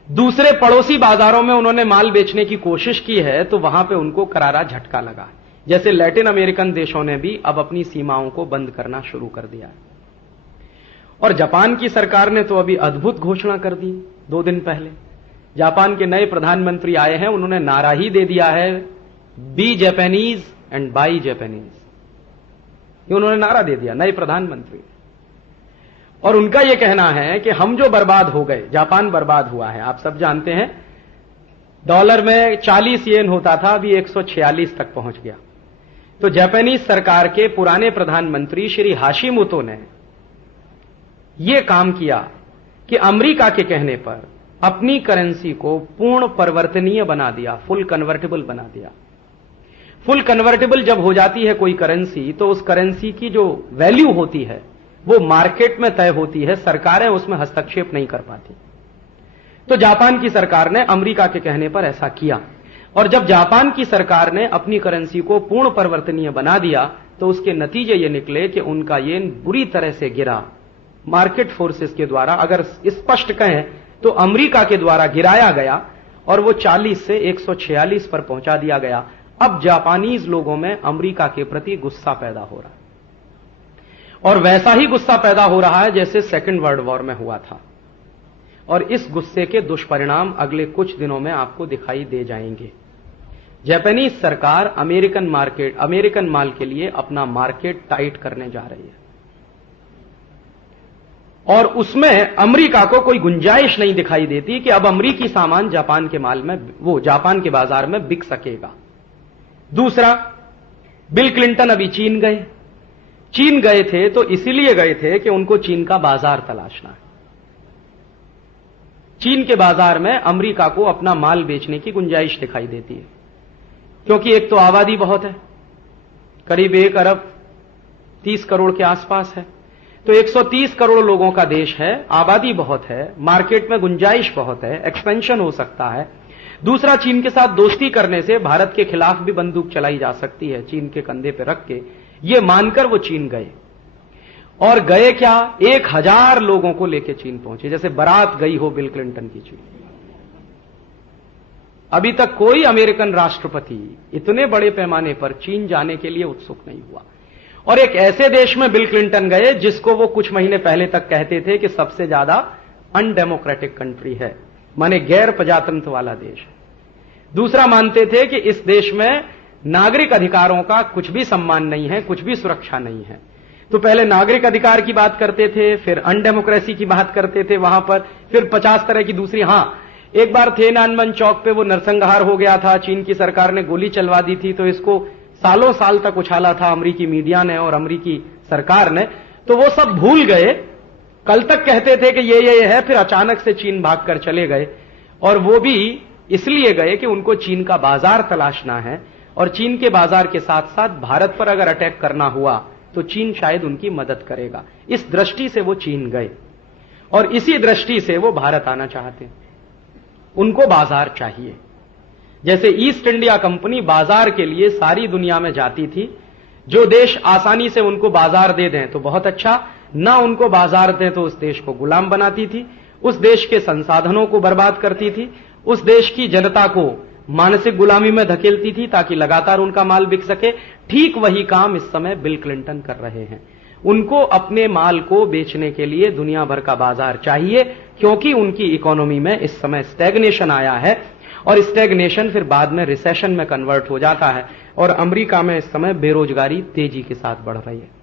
दूसरे पड़ोसी बाजारों में उन्होंने माल बेचने की कोशिश की है, तो वहां पे उनको करारा झटका लगा। जैसे लैटिन अमेरिकन देशों ने भी अब अपनी सीमाओं को बंद करना शुरू कर दिया। और जापान की सरकार ने तो अभी अद्भुत घोषणा कर दी 2 दिन पहले। जापान के नए प्रधानमंत्री आए हैं, उन्होंने नारा ही दे दिया है, be Japanese and buy Japanese. ये उन्होंने नारा दे दिया, नए प्रधानमंत्री। और उनका यह कहना है कि हम जो बर्बाद हो गए, जापान बर्बाद हुआ है। आप सब जानते हैं डॉलर में 40 येन होता था, अभी 146 तक पहुंच गया। तो जापानीज सरकार के पुराने प्रधानमंत्री श्री हाशिमोतो ने यह काम किया कि अमेरिका के कहने पर अपनी करेंसी को पूर्ण परिवर्तनीय बना दिया, फुल कन्वर्टेबल बना दिया। फुल कन्वर्टेबल जब हो जाती है कोई करेंसी, तो उस करेंसी की जो वैल्यू होती है वो मार्केट में तय होती है, सरकारें उसमें हस्तक्षेप नहीं कर पाती। तो जापान की सरकार ने अमेरिका के कहने पर ऐसा किया। और जब जापान की सरकार ने अपनी करेंसी को पूर्ण परिवर्तनीय बना दिया, तो उसके नतीजे ये निकले कि उनका येन बुरी तरह से गिरा मार्केट फोर्सेस के द्वारा। अगर स्पष्ट कहें तो अमेरिका के द्वारा गिराया गया और वो 40 से 146 पर पहुंचा दिया गया। अब जापानीज लोगों में अमेरिका के प्रति गुस्सा पैदा हो रहा है, और वैसा ही गुस्सा पैदा हो रहा है जैसे सेकेंड वर्ल्ड वॉर में हुआ था। और इस गुस्से के दुष्परिणाम अगले कुछ दिनों में आपको दिखाई दे जाएंगे। जापानीज सरकार अमेरिकन माल के लिए अपना मार्केट टाइट करने जा रही है, और उसमें अमेरिका को कोई गुंजाइश नहीं दिखाई देती कि अब अमेरिकी सामान जापान के बाजार में बिक सकेगा। दूसरा, बिल क्लिंटन अभी चीन गए थे तो इसीलिए गए थे कि उनको चीन का बाजार तलाशना है। चीन के बाजार में अमेरिका को अपना माल बेचने की गुंजाइश दिखाई देती है, क्योंकि एक तो आबादी बहुत है, करीब 1 अरब 30 करोड़ के आसपास है। तो 130 करोड़ लोगों का देश है, आबादी बहुत है, मार्केट में गुंजाइश बहुत है, एक्सपेंशन हो सकता है। दूसरा, चीन के साथ दोस्ती करने से भारत के खिलाफ भी बंदूक चलाई जा सकती है, चीन के कंधे पर रख के। ये मानकर वो चीन गए, और गए क्या, 1000 लोगों को लेकर चीन पहुंचे, जैसे बारात गई हो बिल क्लिंटन की चीन। अभी तक कोई अमेरिकन राष्ट्रपति इतने बड़े पैमाने पर चीन जाने के लिए उत्सुक नहीं हुआ। और एक ऐसे देश में बिल क्लिंटन गए जिसको वो कुछ महीने पहले तक कहते थे कि सबसे ज्यादा अनडेमोक्रेटिक कंट्री है, माने गैर प्रजातंत्र वाला देश। दूसरा, मानते थे कि इस देश में नागरिक अधिकारों का कुछ भी सम्मान नहीं है, कुछ भी सुरक्षा नहीं है। तो पहले नागरिक अधिकार की बात करते थे, फिर अनडेमोक्रेसी की बात करते थे वहां पर, फिर 50 तरह की दूसरी। हां, एक बार थिएनअनमेन चौक पे वो नरसंहार हो गया था, चीन की सरकार ने गोली चलवा दी थी, तो इसको सालों साल तक उछाला था अमेरिकी मीडिया ने और अमेरिकी सरकार ने। तो वो सब भूल गए, कल तक कहते थे कि ये है, फिर अचानक से चीन भागकर चले गए। और वो भी इसलिए गए कि उनको चीन का बाजार तलाशना है, और चीन के बाजार के साथ साथ भारत पर अगर अटैक करना हुआ तो चीन शायद उनकी मदद करेगा। इस दृष्टि से वो चीन गए और इसी दृष्टि से वो भारत आना चाहते हैं। उनको बाजार चाहिए। जैसे ईस्ट इंडिया कंपनी बाजार के लिए सारी दुनिया में जाती थी, जो देश आसानी से उनको बाजार दे दें तो बहुत अच्छा, ना उनको बाजार दें तो उस देश को गुलाम बनाती थी, उस देश के संसाधनों को बर्बाद करती थी, उस देश की जनता को मानसिक गुलामी में धकेलती थी ताकि लगातार उनका माल बिक सके। ठीक वही काम इस समय बिल क्लिंटन कर रहे हैं। उनको अपने माल को बेचने के लिए दुनिया भर का बाजार चाहिए, क्योंकि उनकी इकोनॉमी में इस समय स्टैग्नेशन आया है और स्टैग्नेशन फिर बाद में रिसेशन में कन्वर्ट हो जाता है। और अमेरिका में इस समय बेरोजगारी तेजी के साथ बढ़ रही है।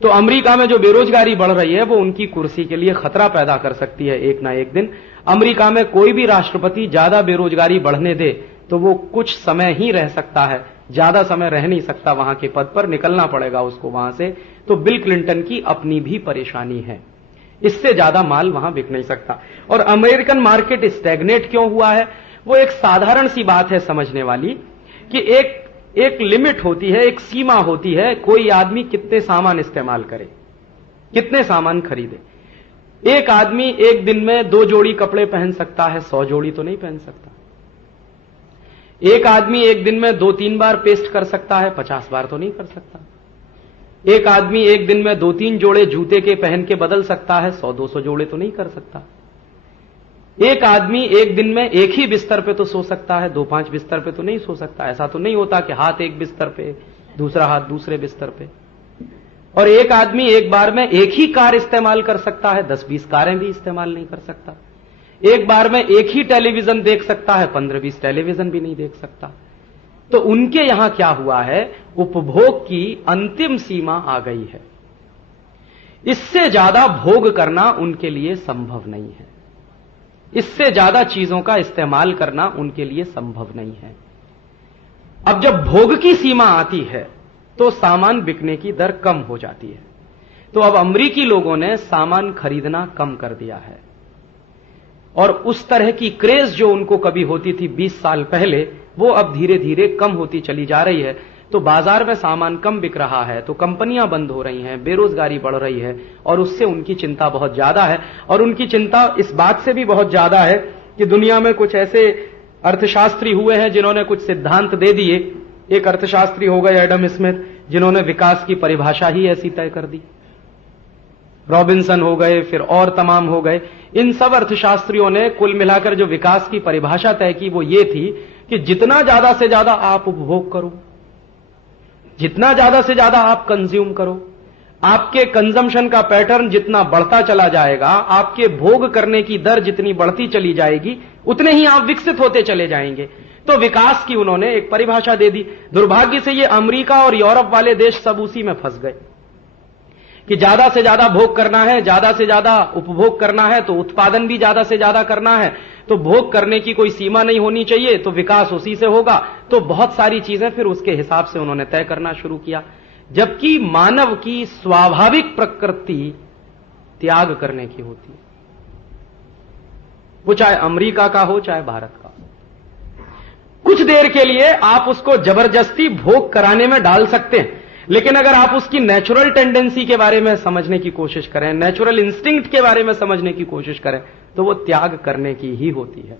तो अमेरिका में जो बेरोजगारी बढ़ रही है वो उनकी कुर्सी के लिए खतरा पैदा कर सकती है एक ना एक दिन। अमेरिका में कोई भी राष्ट्रपति ज्यादा बेरोजगारी बढ़ने दे तो वो कुछ समय ही रह सकता है, ज्यादा समय रह नहीं सकता वहां के पद पर, निकलना पड़ेगा उसको वहां से। तो बिल क्लिंटन की अपनी भी परेशानी है, इससे ज्यादा माल वहां बिक नहीं सकता। और अमेरिकन मार्केट स्टैग्नेट क्यों हुआ है? वो एक साधारण सी बात है समझने वाली कि एक लिमिट होती है, एक सीमा होती है, कोई आदमी कितने सामान इस्तेमाल करे, कितने सामान खरीदे। एक आदमी एक दिन में 2 जोड़ी कपड़े पहन सकता है, 100 जोड़ी तो नहीं पहन सकता। एक आदमी एक दिन में 2-3 बार पेस्ट कर सकता है, 50 बार तो नहीं कर सकता। एक आदमी एक दिन में 2-3 जोड़े जूते के पहन के बदल सकता है, 100-200 जोड़े तो नहीं कर सकता। एक आदमी एक दिन में एक ही बिस्तर पे तो सो सकता है, 2-5 बिस्तर पे तो नहीं सो सकता। ऐसा तो नहीं होता कि हाथ एक बिस्तर पे, दूसरा हाथ दूसरे बिस्तर पे। और एक आदमी एक बार में एक ही कार इस्तेमाल कर सकता है, 10-20 कारें भी इस्तेमाल नहीं कर सकता। एक बार में एक ही टेलीविजन देख सकता है, 15-20 टेलीविजन भी नहीं देख सकता। तो उनके यहां क्या हुआ है, उपभोग की अंतिम सीमा आ गई है। इससे ज्यादा भोग करना उनके लिए संभव नहीं है, इससे ज्यादा चीजों का इस्तेमाल करना उनके लिए संभव नहीं है। अब जब भोग की सीमा आती है तो सामान बिकने की दर कम हो जाती है। तो अब अमरीकी लोगों ने सामान खरीदना कम कर दिया है और उस तरह की क्रेज जो उनको कभी होती थी 20 साल पहले, वो अब धीरे धीरे कम होती चली जा रही है। तो बाजार में सामान कम बिक रहा है, तो कंपनियां बंद हो रही हैं, बेरोजगारी बढ़ रही है और उससे उनकी चिंता बहुत ज्यादा है। और उनकी चिंता इस बात से भी बहुत ज्यादा है कि दुनिया में कुछ ऐसे अर्थशास्त्री हुए हैं जिन्होंने कुछ सिद्धांत दे दिए। एक अर्थशास्त्री हो गए एडम स्मिथ, जिन्होंने विकास की परिभाषा ही ऐसी तय कर दी। रॉबिन्सन हो गए, फिर और तमाम हो गए। इन सब अर्थशास्त्रियों ने कुल मिलाकर जो विकास की परिभाषा तय की वो ये थी कि जितना ज्यादा से ज्यादा आप उपभोग करो, जितना ज्यादा से ज्यादा आप कंज्यूम करो, आपके कंजम्पशन का पैटर्न जितना बढ़ता चला जाएगा, आपके भोग करने की दर जितनी बढ़ती चली जाएगी, उतने ही आप विकसित होते चले जाएंगे। तो विकास की उन्होंने एक परिभाषा दे दी। दुर्भाग्य से ये अमेरिका और यूरोप वाले देश सब उसी में फंस गए कि ज्यादा से ज्यादा भोग करना है, ज्यादा से ज्यादा उपभोग करना है, तो उत्पादन भी ज्यादा से ज्यादा करना है, तो भोग करने की कोई सीमा नहीं होनी चाहिए, तो विकास उसी से होगा। तो बहुत सारी चीजें फिर उसके हिसाब से उन्होंने तय करना शुरू किया, जबकि मानव की स्वाभाविक प्रकृति त्याग करने की होती है, वो चाहे अमेरिका का हो चाहे भारत का। कुछ देर के लिए आप उसको जबरदस्ती भोग कराने में डाल सकते हैं, लेकिन अगर आप उसकी नेचुरल टेंडेंसी के बारे में समझने की कोशिश करें, नेचुरल इंस्टिंक्ट के बारे में समझने की कोशिश करें, तो वो त्याग करने की ही होती है।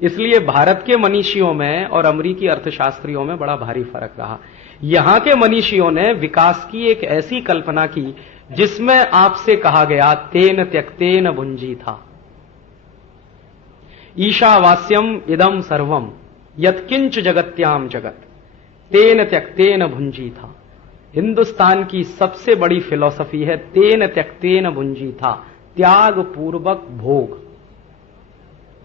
इसलिए भारत के मनीषियों में और अमेरिकी अर्थशास्त्रियों में बड़ा भारी फर्क रहा। यहां के मनीषियों ने विकास की एक ऐसी कल्पना की जिसमें आपसे कहा गया तेन त्यक्तेन भुंजी था, ईशावास्यम इदम सर्वम यत्किंच जगत्याम जगत तेन त्यक्तेन भुंजी था। हिंदुस्तान की सबसे बड़ी फिलॉसफी है तेन त्यक्तेन भुंजी था, त्याग पूर्वक भोग।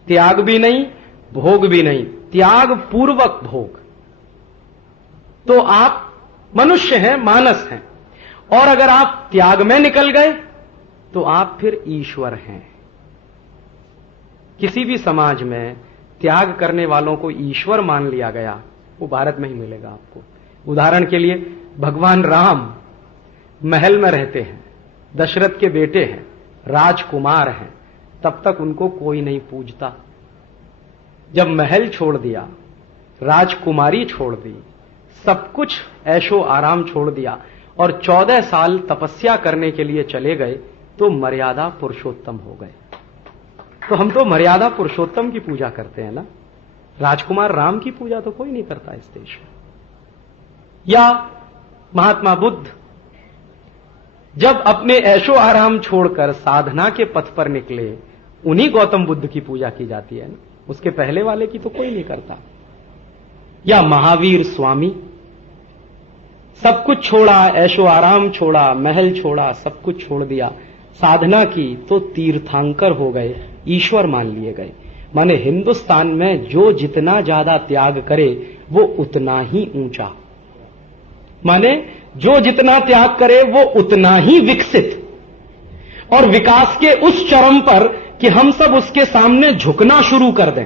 त्याग भी नहीं, भोग भी नहीं, त्याग पूर्वक भोग। तो आप मनुष्य हैं, मानस हैं, और अगर आप त्याग में निकल गए तो आप फिर ईश्वर हैं। किसी भी समाज में त्याग करने वालों को ईश्वर मान लिया गया, वो भारत में ही मिलेगा आपको। उदाहरण के लिए भगवान राम महल में रहते हैं, दशरथ के बेटे हैं, राजकुमार हैं, तब तक उनको कोई नहीं पूजता। जब महल छोड़ दिया, राजकुमारी छोड़ दी, सब कुछ ऐशो आराम छोड़ दिया और 14 साल तपस्या करने के लिए चले गए, तो मर्यादा पुरुषोत्तम हो गए। तो हम तो मर्यादा पुरुषोत्तम की पूजा करते हैं ना, राजकुमार राम की पूजा तो कोई नहीं करता इस देश में। या महात्मा बुद्ध जब अपने ऐशो आराम छोड़कर साधना के पथ पर निकले, उन्हीं गौतम बुद्ध की पूजा की जाती है ना, उसके पहले वाले की तो कोई नहीं करता। या महावीर स्वामी सब कुछ छोड़ा, ऐशो आराम छोड़ा, महल छोड़ा, सब कुछ छोड़ दिया, साधना की तो तीर्थंकर हो गए, ईश्वर मान लिए गए। माने हिंदुस्तान में जो जितना ज्यादा त्याग करे वो उतना ही ऊंचा, माने जो जितना त्याग करे वो उतना ही विकसित और विकास के उस चरम पर कि हम सब उसके सामने झुकना शुरू कर दें।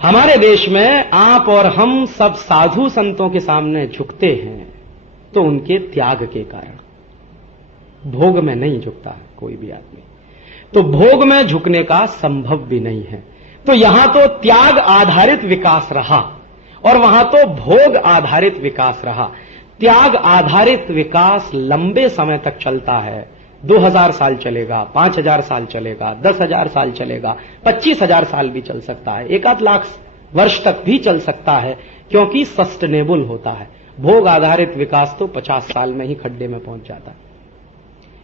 हमारे देश में आप और हम सब साधु संतों के सामने झुकते हैं तो उनके त्याग के कारण। भोग में नहीं झुकता है कोई भी आदमी, तो भोग में झुकने का संभव भी नहीं है। तो यहां तो त्याग आधारित विकास रहा और वहां तो भोग आधारित विकास रहा। त्याग आधारित विकास लंबे समय तक चलता है, 2000 साल चलेगा, 5000 साल चलेगा, 10,000 साल चलेगा, 25,000 साल भी चल सकता है, 1-8 लाख वर्ष तक भी चल सकता है, क्योंकि सस्टेनेबल होता है। भोग आधारित विकास तो 50 साल में ही खड्डे में पहुंच जाता है,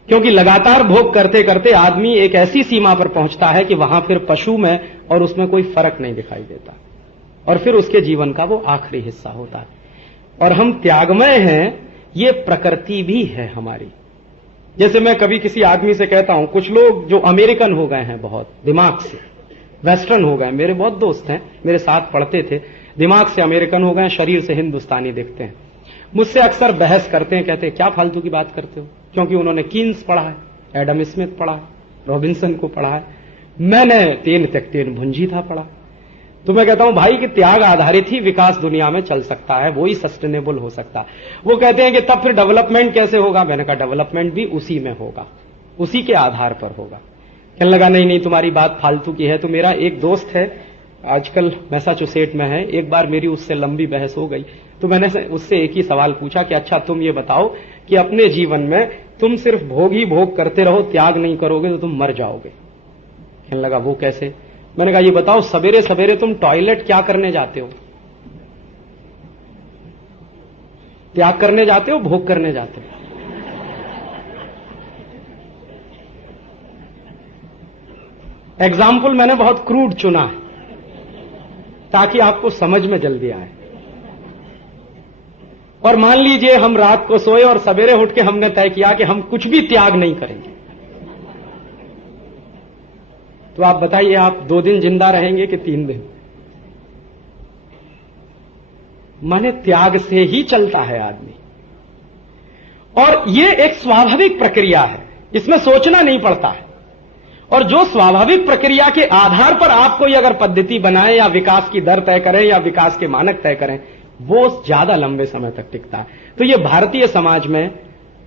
क्योंकि लगातार भोग करते करते आदमी एक ऐसी सीमा पर पहुंचता है कि वहां फिर पशु में और उसमें कोई फर्क नहीं दिखाई देता और फिर उसके जीवन का वो आखिरी हिस्सा होता है। और हम त्यागमय हैं, ये प्रकृति भी है हमारी। जैसे मैं कभी किसी आदमी से कहता हूं, कुछ लोग जो अमेरिकन हो गए हैं, बहुत दिमाग से वेस्टर्न हो गए, मेरे बहुत दोस्त हैं, मेरे साथ पढ़ते थे, दिमाग से अमेरिकन हो गए, शरीर से हिंदुस्तानी दिखते हैं, मुझसे अक्सर बहस करते हैं, कहते हैं क्या फालतू की बात करते हो, क्योंकि उन्होंने कीन्स पढ़ा है, एडम स्मिथ पढ़ा है, रॉबिन्सन को पढ़ा है, मैंने तेन भुंजी था पढ़ा। तो मैं कहता हूं भाई कि त्याग आधारित ही विकास दुनिया में चल सकता है, वो ही सस्टेनेबल हो सकता है। वो कहते हैं कि तब फिर डेवलपमेंट कैसे होगा, मैंने कहा डेवलपमेंट भी उसी में होगा, उसी के आधार पर होगा। कहने लगा नहीं तुम्हारी बात फालतू की है। तो मेरा एक दोस्त है, आजकल मैसाचुसेट में है, एक बार मेरी उससे लंबी बहस हो गई, तो मैंने उससे एक ही सवाल पूछा कि अच्छा तुम ये बताओ कि अपने जीवन में तुम सिर्फ भोग ही भोग करते रहो, त्याग नहीं करोगे तो तुम मर जाओगे। कहने लगा वो कैसे? मैंने कहा ये बताओ सवेरे सवेरे तुम टॉयलेट क्या करने जाते हो, त्याग करने जाते हो, भोग करने जाते हो? एग्जाम्पल मैंने बहुत क्रूड चुना है ताकि आपको समझ में जल्दी आए। और मान लीजिए हम रात को सोए और सवेरे उठ के हमने तय किया कि हम कुछ भी त्याग नहीं करेंगे, तो आप बताइए आप 2 दिन जिंदा रहेंगे कि 3 दिन? माने त्याग से ही चलता है आदमी, और ये एक स्वाभाविक प्रक्रिया है, इसमें सोचना नहीं पड़ता है। और जो स्वाभाविक प्रक्रिया के आधार पर आप कोई अगर पद्धति बनाए या विकास की दर तय करें या विकास के मानक तय करें, वो ज्यादा लंबे समय तक टिकता है। तो ये भारतीय समाज में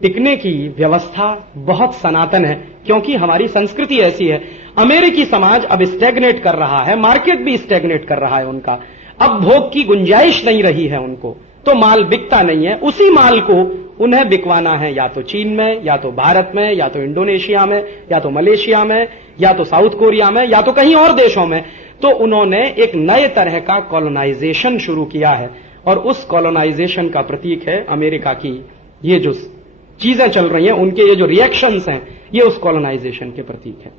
टिकने की व्यवस्था बहुत सनातन है, क्योंकि हमारी संस्कृति ऐसी है। अमेरिकी समाज अब स्टैग्नेट कर रहा है, मार्केट भी स्टैग्नेट कर रहा है उनका, अब भोग की गुंजाइश नहीं रही है उनको, तो माल बिकता नहीं है। उसी माल को उन्हें बिकवाना है या तो चीन में, या तो भारत में, या तो इंडोनेशिया में, या तो मलेशिया में, या तो साउथ कोरिया में, या तो कहीं और देशों में। तो उन्होंने एक नए तरह का कॉलोनाइजेशन शुरू किया है, और उस कॉलोनाइजेशन का प्रतीक है अमेरिका की ये जो चीजें चल रही हैं, उनके ये जो रिएक्शंस हैं, ये उस कॉलोनाइजेशन के प्रतीक है।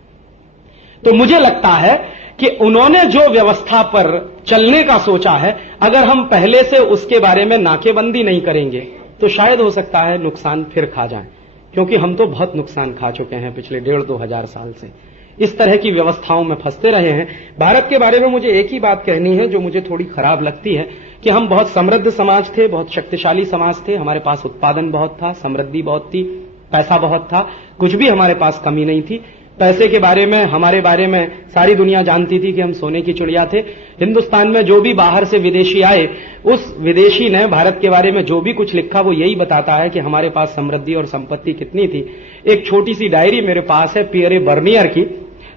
तो मुझे लगता है कि उन्होंने जो व्यवस्था पर चलने का सोचा है, अगर हम पहले से उसके बारे में नाकेबंदी नहीं करेंगे तो शायद हो सकता है नुकसान फिर खा जाएं, क्योंकि हम तो बहुत नुकसान खा चुके हैं पिछले 1.5-2 हजार साल से, इस तरह की व्यवस्थाओं में फंसते रहे हैं। भारत के बारे में मुझे एक ही बात कहनी है जो मुझे थोड़ी खराब लगती है, कि हम बहुत समृद्ध समाज थे, बहुत शक्तिशाली समाज थे, हमारे पास उत्पादन बहुत था, समृद्धि बहुत थी, पैसा बहुत था, कुछ भी हमारे पास कमी नहीं थी। पैसे के बारे में, हमारे बारे में सारी दुनिया जानती थी कि हम सोने की चिड़िया थे। हिंदुस्तान में जो भी बाहर से विदेशी आए, उस विदेशी ने भारत के बारे में जो भी कुछ लिखा वो यही बताता है कि हमारे पास समृद्धि और संपत्ति कितनी थी। एक छोटी सी डायरी मेरे पास है पियरे बर्नियर की,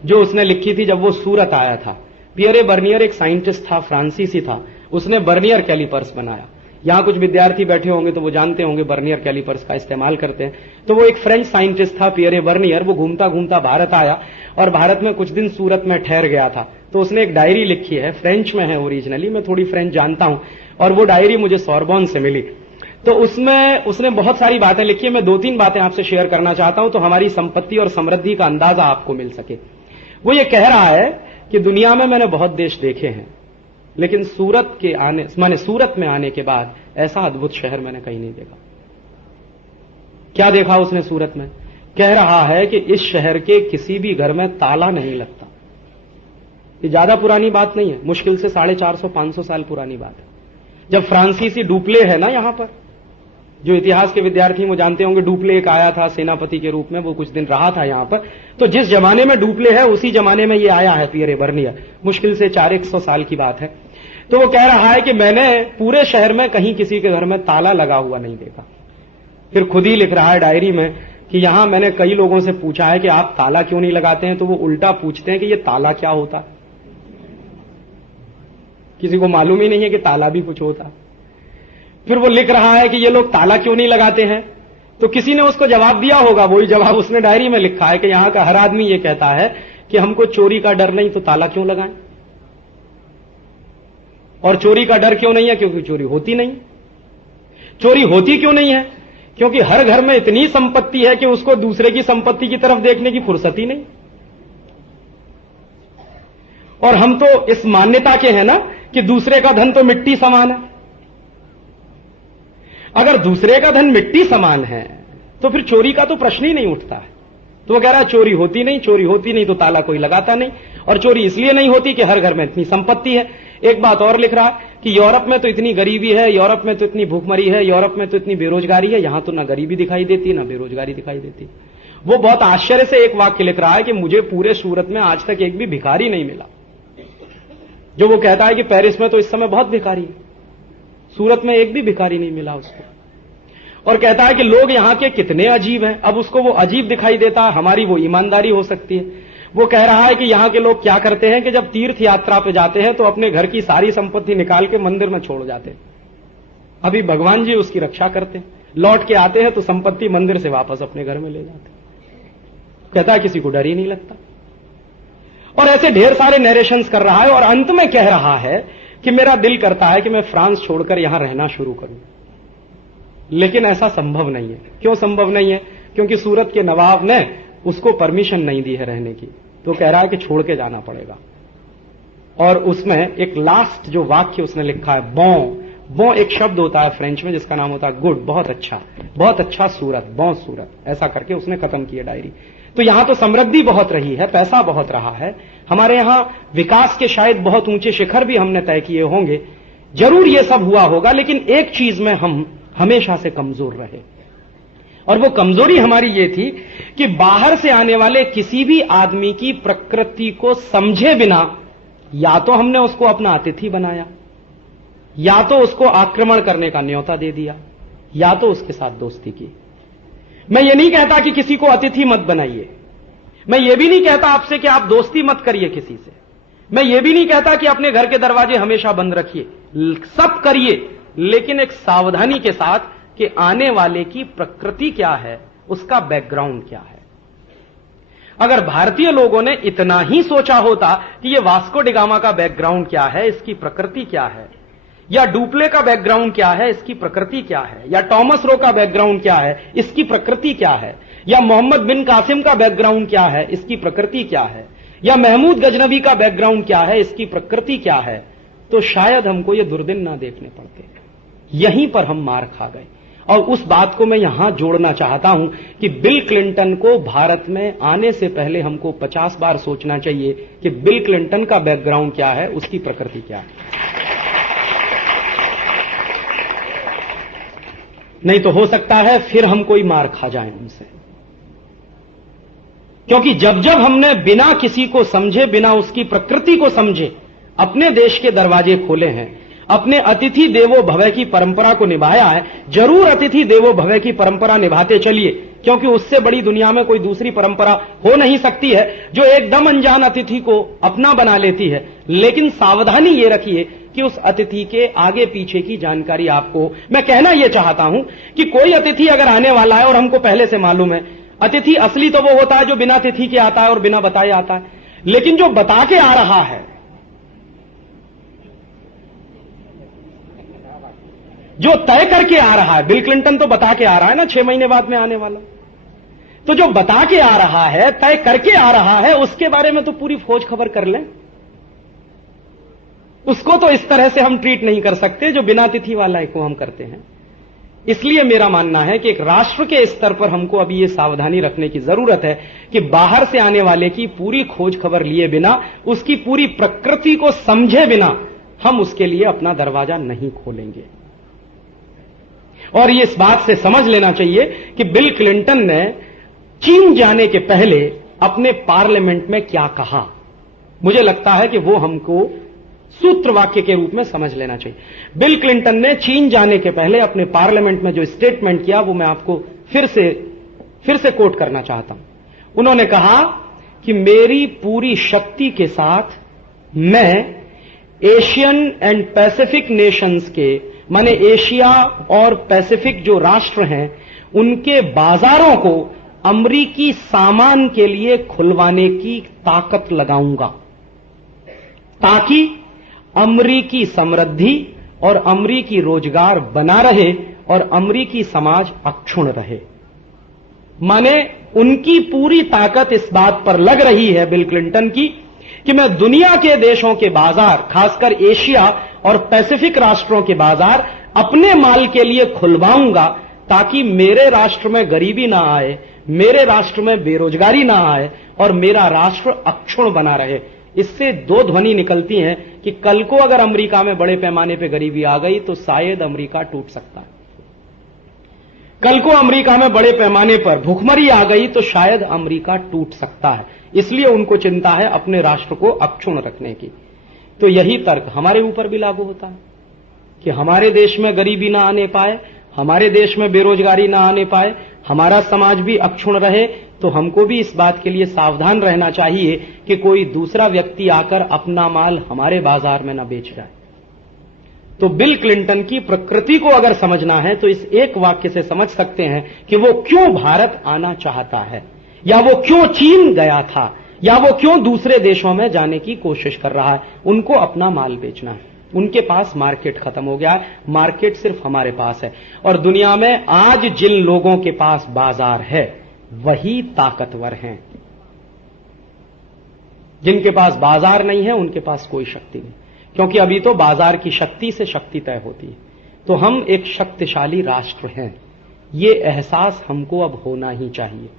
जो उसने लिखी थी जब वो सूरत आया था। पियरे बर्नियर एक साइंटिस्ट था, फ्रांसीसी था, उसने बर्नियर कैलिपर्स बनाया। यहां कुछ विद्यार्थी बैठे होंगे तो वो जानते होंगे बर्नियर कैलिपर्स का इस्तेमाल करते हैं। तो वो एक फ्रेंच साइंटिस्ट था पियरे बर्नियर, वो घूमता घूमता भारत आया और भारत में कुछ दिन सूरत में ठहर गया था। तो उसने एक डायरी लिखी है, फ्रेंच में है ओरिजिनली, मैं थोड़ी फ्रेंच जानता हूं, और वो डायरी मुझे सोरबोन से मिली। तो उसमें उसने बहुत सारी बातें लिखी है, मैं 2-3 बातें आपसे शेयर करना चाहता हूं तो हमारी संपत्ति और समृद्धि का अंदाजा आपको मिल सके। वो ये कह रहा है कि दुनिया में मैंने बहुत देश देखे हैं, लेकिन सूरत में आने के बाद ऐसा अद्भुत शहर मैंने कहीं नहीं देखा। क्या देखा उसने सूरत में? कह रहा है कि इस शहर के किसी भी घर में ताला नहीं लगता। ये ज्यादा पुरानी बात नहीं है, मुश्किल से 450-500 साल पुरानी बात है। जब फ्रांसीसी डुप्ले है ना यहां पर, जो इतिहास के विद्यार्थी वो जानते होंगे, डुप्ले एक आया था सेनापति के रूप में, वो कुछ दिन रहा था यहां पर। तो जिस जमाने में डुप्ले है उसी जमाने में ये आया है पियरे बर्नियर, मुश्किल से 400-100 साल की बात है। तो वो कह रहा है कि मैंने पूरे शहर में कहीं किसी के घर में ताला लगा हुआ नहीं देखा। फिर खुद ही लिख रहा है डायरी में कि यहां मैंने कई लोगों से पूछा है कि आप ताला क्यों नहीं लगाते हैं, तो वो उल्टा पूछते हैं कि ये ताला क्या होता है। किसी को मालूम ही नहीं है कि ताला भी कुछ होता। फिर वो लिख रहा है कि ये लोग ताला क्यों नहीं लगाते हैं, तो किसी ने उसको जवाब दिया होगा, वही जवाब उसने डायरी में लिखा है कि यहां का हर आदमी ये कहता है कि हमको चोरी का डर नहीं, तो ताला क्यों लगाएं। और चोरी का डर क्यों नहीं है? क्योंकि चोरी होती नहीं। चोरी होती क्यों नहीं है? क्योंकि हर घर में इतनी संपत्ति है कि उसको दूसरे की संपत्ति की तरफ देखने की फुर्सत ही नहीं। और हम तो इस मान्यता के हैं ना कि दूसरे का धन तो मिट्टी समान है। अगर दूसरे का धन मिट्टी समान है तो फिर चोरी का तो प्रश्न ही नहीं उठता है। तो वो कह रहा है चोरी होती नहीं, चोरी होती नहीं तो ताला कोई लगाता नहीं। और चोरी इसलिए नहीं होती कि हर घर में इतनी संपत्ति है। एक बात और लिख रहा है कि यूरोप में तो इतनी गरीबी है, यूरोप में तो इतनी भूखमरी है, यूरोप में तो इतनी बेरोजगारी है, यहां तो ना गरीबी दिखाई देती ना बेरोजगारी दिखाई देती। वो बहुत आश्चर्य से एक वाक्य लिख रहा है कि मुझे पूरे सूरत में आज तक एक भी भिखारी नहीं मिला। जो वो कहता है कि पेरिस में तो इस समय बहुत भिखारी है, सूरत में एक भी भिखारी नहीं मिला उसको। और कहता है कि लोग यहां के कितने अजीब हैं। अब उसको वो अजीब दिखाई देता है, हमारी वो ईमानदारी हो सकती है। वो कह रहा है कि यहां के लोग क्या करते हैं कि जब तीर्थ यात्रा पे जाते हैं तो अपने घर की सारी संपत्ति निकाल के मंदिर में छोड़ जाते हैं। अभी भगवान जी उसकी रक्षा करते हैं, लौट के आते हैं तो संपत्ति मंदिर से वापस अपने घर में ले जाते हैं। कहता है किसी को डर ही नहीं लगता। और ऐसे ढेर सारे नरेशंस कर रहा है और अंत में कह रहा है कि मेरा दिल करता है कि मैं फ्रांस छोड़कर यहां रहना शुरू करूं, लेकिन ऐसा संभव नहीं है। क्यों संभव नहीं है? क्योंकि सूरत के नवाब ने उसको परमिशन नहीं दी है रहने की। तो कह रहा है कि छोड़ के जाना पड़ेगा। और उसमें एक लास्ट जो वाक्य उसने लिखा है, बॉ एक शब्द होता है फ्रेंच में जिसका नाम होता है गुड, बहुत अच्छा सूरत, बॉ सूरत, ऐसा करके उसने खत्म किया डायरी। तो यहां तो समृद्धि बहुत रही है, पैसा बहुत रहा है, हमारे यहां विकास के शायद बहुत ऊंचे शिखर भी हमने तय किए होंगे, जरूर ये सब हुआ होगा, लेकिन एक चीज में हम हमेशा से कमजोर रहे। और वो कमजोरी हमारी ये थी कि बाहर से आने वाले किसी भी आदमी की प्रकृति को समझे बिना या तो हमने उसको अपना अतिथि बनाया, या तो उसको आक्रमण करने का न्योता दे दिया, या तो उसके साथ दोस्ती की। मैं ये नहीं कहता कि किसी को अतिथि मत बनाइए, मैं ये भी नहीं कहता आपसे कि आप दोस्ती मत करिए किसी से, मैं ये भी नहीं कहता कि अपने घर के दरवाजे हमेशा बंद रखिए, सब करिए, लेकिन एक सावधानी के साथ कि आने वाले की प्रकृति क्या है, उसका बैकग्राउंड क्या है। अगर भारतीय लोगों ने इतना ही सोचा होता कि ये वास्को डिगामा का बैकग्राउंड क्या है, इसकी प्रकृति क्या है, या डुप्ले का बैकग्राउंड क्या है, इसकी प्रकृति क्या है, या टॉमस रो का बैकग्राउंड क्या है, इसकी प्रकृति क्या है, या मोहम्मद बिन कासिम का बैकग्राउंड क्या है, इसकी प्रकृति क्या है, या महमूद गजनवी का बैकग्राउंड क्या है, इसकी प्रकृति क्या है, तो शायद हमको ये दुर्दिन ना देखने पड़ते। यहीं पर हम मार खा गए। और उस बात को मैं यहां जोड़ना चाहता हूं कि बिल क्लिंटन को भारत में आने से पहले हमको 50 बार सोचना चाहिए कि बिल क्लिंटन का बैकग्राउंड क्या है, उसकी प्रकृति क्या है। नहीं तो हो सकता है फिर हम कोई मार खा जाएं उनसे, क्योंकि जब जब हमने बिना किसी को समझे, बिना उसकी प्रकृति को समझे अपने देश के दरवाजे खोले हैं, अपने अतिथि देवो भव की परंपरा को निभाया है। जरूर अतिथि देवो भव की परंपरा निभाते चलिए, क्योंकि उससे बड़ी दुनिया में कोई दूसरी परंपरा हो नहीं सकती है जो एकदम अनजान अतिथि को अपना बना लेती है। लेकिन सावधानी ये रखिए कि उस अतिथि के आगे पीछे की जानकारी आपको। मैं कहना यह चाहता हूं कि कोई अतिथि अगर आने वाला है और हमको पहले से मालूम है, अतिथि असली तो वो होता है जो बिना तिथि के आता है और बिना बताए आता है, लेकिन जो बता के आ रहा है, जो तय करके आ रहा है, बिल क्लिंटन तो बता के आ रहा है ना 6 महीने बाद में आने वाला, तो जो बता के आ रहा है, तय करके आ रहा है, उसके बारे में तो पूरी खोज खबर कर लें। उसको तो इस तरह से हम ट्रीट नहीं कर सकते जो बिना तिथि वाला को हम करते हैं। इसलिए मेरा मानना है कि एक राष्ट्र के स्तर पर हमको अभी ये सावधानी रखने की जरूरत है कि बाहर से आने वाले की पूरी खोज खबर लिए बिना, उसकी पूरी प्रकृति को समझे बिना हम उसके लिए अपना दरवाजा नहीं खोलेंगे। और ये इस बात से समझ लेना चाहिए कि बिल क्लिंटन ने चीन जाने के पहले अपने पार्लियामेंट में क्या कहा, मुझे लगता है कि वो हमको सूत्र वाक्य के रूप में समझ लेना चाहिए। बिल क्लिंटन ने चीन जाने के पहले अपने पार्लियामेंट में जो स्टेटमेंट किया वो मैं आपको फिर से कोट करना चाहता हूं। उन्होंने कहा कि मेरी पूरी शक्ति के साथ मैं एशियन एंड पैसिफिक नेशंस के, माने एशिया और पैसिफिक जो राष्ट्र हैं, उनके बाजारों को अमरीकी सामान के लिए खुलवाने की ताकत लगाऊंगा ताकि अमरीकी समृद्धि और अमरीकी रोजगार बना रहे और अमरीकी समाज अक्षुण्ण रहे। माने उनकी पूरी ताकत इस बात पर लग रही है बिल क्लिंटन की कि मैं दुनिया के देशों के बाजार, खासकर एशिया और पैसिफिक राष्ट्रों के बाजार अपने माल के लिए खुलवाऊंगा ताकि मेरे राष्ट्र में गरीबी ना आए, मेरे राष्ट्र में बेरोजगारी ना आए और मेरा राष्ट्र अक्षुण्ण बना रहे। इससे दो ध्वनि निकलती हैं कि कल को अगर अमेरिका में बड़े पैमाने पर गरीबी आ गई तो शायद अमेरिका टूट सकता है। कल को अमेरिका में बड़े पैमाने पर भूखमरी आ गई तो शायद अमेरिका टूट सकता है। इसलिए उनको चिंता है अपने राष्ट्र को अक्षुण्ण रखने की। तो यही तर्क हमारे ऊपर भी लागू होता है कि हमारे देश में गरीबी ना आने पाए, हमारे देश में बेरोजगारी ना आने पाए, हमारा समाज भी अक्षुण्ण रहे, तो हमको भी इस बात के लिए सावधान रहना चाहिए कि कोई दूसरा व्यक्ति आकर अपना माल हमारे बाजार में ना बेच जाए। तो बिल क्लिंटन की प्रकृति को अगर समझना है तो इस एक वाक्य से समझ सकते हैं कि वो क्यों भारत आना चाहता है, या वो क्यों चीन गया था, या वो क्यों दूसरे देशों में जाने की कोशिश कर रहा है। उनको अपना माल बेचना है, उनके पास मार्केट खत्म हो गया है, मार्केट सिर्फ हमारे पास है। और दुनिया में आज जिन लोगों के पास बाजार है वही ताकतवर हैं। जिनके पास बाजार नहीं है उनके पास कोई शक्ति नहीं, क्योंकि अभी तो बाजार की शक्ति से शक्ति तय होती है। तो हम एक शक्तिशाली राष्ट्र हैं, ये एहसास हमको अब होना ही चाहिए।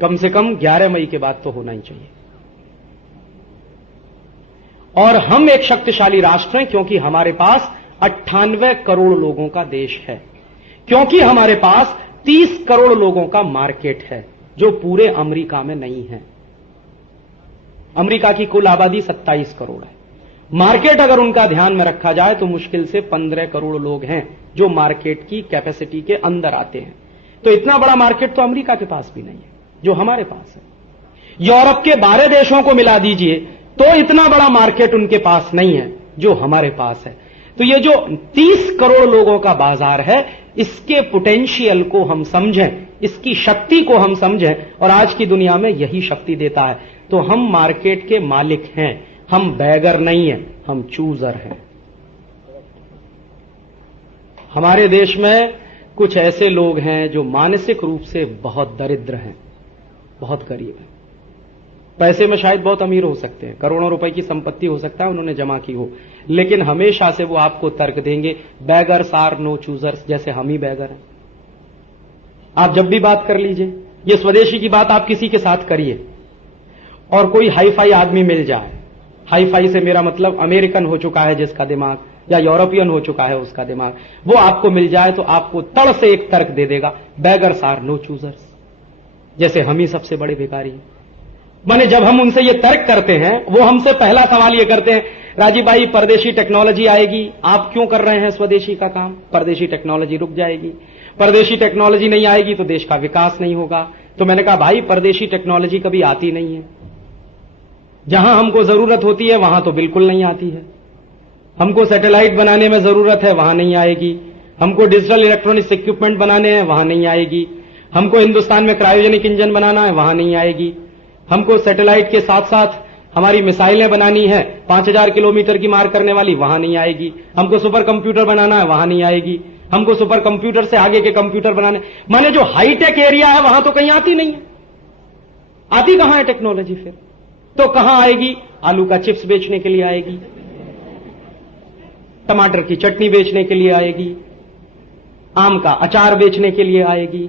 कम से कम 11 मई के बाद तो होना ही चाहिए। और हम एक शक्तिशाली राष्ट्र हैं क्योंकि हमारे पास 98 करोड़ लोगों का देश है, क्योंकि हमारे पास 30 करोड़ लोगों का मार्केट है जो पूरे अमेरिका में नहीं है। अमेरिका की कुल आबादी 27 करोड़ है। मार्केट अगर उनका ध्यान में रखा जाए तो मुश्किल से 15 करोड़ लोग हैं जो मार्केट की कैपेसिटी के अंदर आते हैं। तो इतना बड़ा मार्केट तो अमेरिका के पास भी नहीं है जो हमारे पास है। यूरोप के 12 देशों को मिला दीजिए तो इतना बड़ा मार्केट उनके पास नहीं है जो हमारे पास है। तो ये जो 30 करोड़ लोगों का बाजार है, इसके पोटेंशियल को हम समझें, इसकी शक्ति को हम समझें, और आज की दुनिया में यही शक्ति देता है। तो हम मार्केट के मालिक हैं, हम बैगर नहीं हैं, हम चूजर हैं। हमारे देश में कुछ ऐसे लोग हैं जो मानसिक रूप से बहुत दरिद्र हैं, बहुत गरीब हैं। पैसे में शायद बहुत अमीर हो सकते हैं, करोड़ों रुपए की संपत्ति हो सकता है उन्होंने जमा की हो, लेकिन हमेशा से वो आपको तर्क देंगे बैगर्स आर नो चूजर्स, जैसे हम ही बैगर हैं। आप जब भी बात कर लीजिए, ये स्वदेशी की बात आप किसी के साथ करिए और कोई हाई फाई आदमी मिल जाए, हाई फाई से मेरा मतलब अमेरिकन हो चुका है जिसका दिमाग, या यूरोपियन हो चुका है उसका दिमाग, वो आपको मिल जाए तो आपको तड़ से एक तर्क दे देगा बैगर्स आर नो चूजर्स, जैसे हम ही सबसे बड़े भिखारी हैं। माने जब हम उनसे ये तर्क करते हैं, वो हमसे पहला सवाल ये करते हैं राजीव भाई परदेशी टेक्नोलॉजी आएगी, आप क्यों कर रहे हैं स्वदेशी का काम? परदेशी टेक्नोलॉजी रुक जाएगी, परदेशी टेक्नोलॉजी नहीं आएगी तो देश का विकास नहीं होगा। तो मैंने कहा भाई परदेशी टेक्नोलॉजी कभी आती नहीं है, जहां हमको जरूरत होती है वहां तो बिल्कुल नहीं आती है। हमको सैटेलाइट बनाने में जरूरत है, वहां नहीं आएगी। हमको डिजिटल इलेक्ट्रॉनिक्स इक्विपमेंट बनाने हैं, वहां नहीं आएगी। हमको हिंदुस्तान में क्रायोजेनिक इंजन बनाना है, वहां नहीं आएगी। हमको सैटेलाइट के साथ साथ हमारी मिसाइलें बनानी है 5000 किलोमीटर की मार करने वाली, वहां नहीं आएगी। हमको सुपर कंप्यूटर बनाना है, वहां नहीं आएगी। हमको सुपर कंप्यूटर से आगे के कंप्यूटर बनाने, माने जो हाईटेक एरिया है वहां तो कहीं आती नहीं है। आती कहां है टेक्नोलॉजी? फिर तो कहां आएगी? आलू का चिप्स बेचने के लिए आएगी, टमाटर की चटनी बेचने के लिए आएगी, आम का अचार बेचने के लिए आएगी,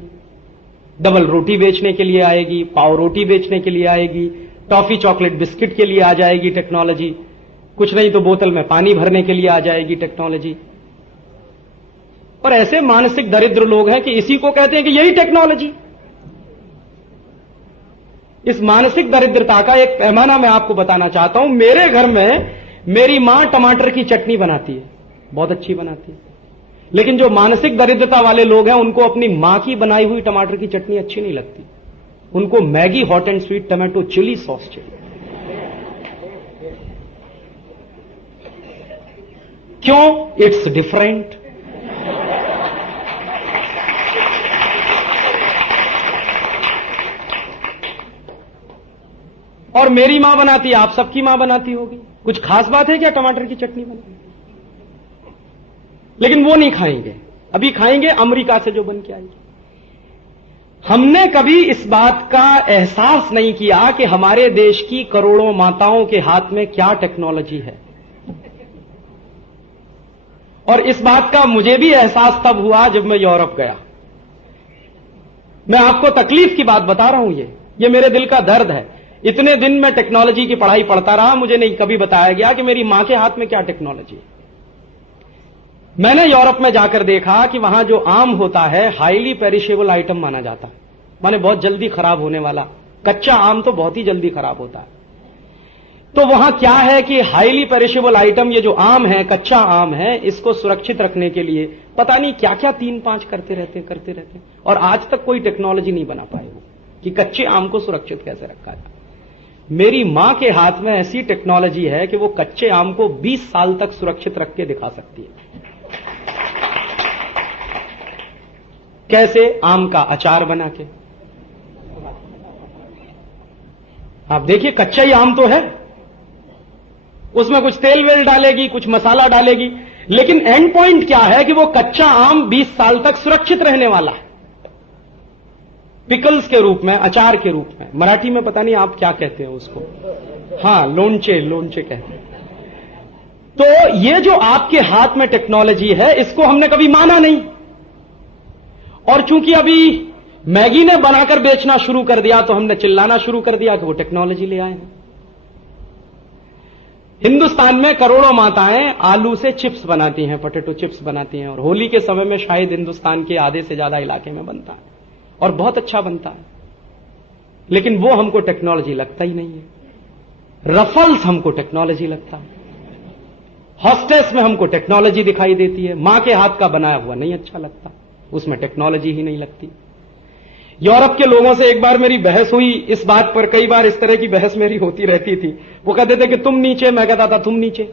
डबल रोटी बेचने के लिए आएगी, पाव रोटी बेचने के लिए आएगी, टॉफी चॉकलेट बिस्किट के लिए आ जाएगी टेक्नोलॉजी, कुछ नहीं तो बोतल में पानी भरने के लिए आ जाएगी टेक्नोलॉजी। और ऐसे मानसिक दरिद्र लोग हैं कि इसी को कहते हैं कि यही टेक्नोलॉजी। इस मानसिक दरिद्रता का एक पैमाना मैं आपको बताना चाहता हूं। मेरे घर में मेरी मां टमाटर की चटनी बनाती है, बहुत अच्छी बनाती है, लेकिन जो मानसिक दरिद्रता वाले लोग हैं उनको अपनी मां की बनाई हुई टमाटर की चटनी अच्छी नहीं लगती। उनको Maggi hot and sweet tomato chilli sauce चाहिए। क्यों? It's different. और मेरी मां बनाती है, आप सबकी मां बनाती होगी, कुछ खास बात है क्या टमाटर की चटनी बनानी? लेकिन वो नहीं खाएंगे, अभी खाएंगे अमेरिका से जो बन के आएगी। हमने कभी इस बात का एहसास नहीं किया कि हमारे देश की करोड़ों माताओं के हाथ में क्या टेक्नोलॉजी है। और इस बात का मुझे भी एहसास तब हुआ जब मैं यूरोप गया। मैं आपको तकलीफ की बात बता रहा हूं, ये मेरे दिल का दर्द है। इतने दिन मैं टेक्नोलॉजी की पढ़ाई पढ़ता रहा, मुझे नहीं कभी बताया गया कि मेरी मां के हाथ में क्या टेक्नोलॉजी है। मैंने यूरोप में जाकर देखा कि वहां जो आम होता है हाईली पेरिशेबल आइटम माना जाता है, माने बहुत जल्दी खराब होने वाला। कच्चा आम तो बहुत ही जल्दी खराब होता है। तो वहां क्या है कि हाईली पेरिशेबल आइटम, ये जो आम है, कच्चा आम है, इसको सुरक्षित रखने के लिए पता नहीं क्या क्या 3-5 करते रहते और आज तक कोई टेक्नोलॉजी नहीं बना पाए वो कि कच्चे आम को सुरक्षित कैसे रखा जाए। मेरी मां के हाथ में ऐसी टेक्नोलॉजी है कि वो कच्चे आम को 20 साल तक सुरक्षित रख के दिखा सकती है। कैसे? आम का अचार बना के। आप देखिए कच्चा ही आम तो है, उसमें कुछ तेल वेल डालेगी, कुछ मसाला डालेगी, लेकिन एंड पॉइंट क्या है कि वो कच्चा आम 20 साल तक सुरक्षित रहने वाला है, पिकल्स के रूप में, अचार के रूप में। मराठी में पता नहीं आप क्या कहते हो उसको, हां लोणचे कहते हैं। तो ये जो आपके हाथ में टेक्नोलॉजी है, इसको हमने कभी माना नहीं। और चूंकि अभी मैगी ने बनाकर बेचना शुरू कर दिया तो हमने चिल्लाना शुरू कर दिया कि वो टेक्नोलॉजी ले आए हैं। हिंदुस्तान में करोड़ों माताएं आलू से चिप्स बनाती हैं, पोटैटो चिप्स बनाती हैं, और होली के समय में शायद हिंदुस्तान के आधे से ज्यादा इलाके में बनता है और बहुत अच्छा बनता है। लेकिन वो हमको टेक्नोलॉजी लगता ही नहीं है। रफल्स हमको टेक्नोलॉजी लगता है, हॉस्टेस में हमको टेक्नोलॉजी दिखाई देती है। मां के हाथ का बनाया हुआ नहीं अच्छा लगता, उसमें टेक्नोलॉजी ही नहीं लगती। यूरोप के लोगों से एक बार मेरी बहस हुई इस बात पर, कई बार इस तरह की बहस मेरी होती रहती थी। वो कहते थे कि तुम नीचे, मैं कहता था तुम नीचे।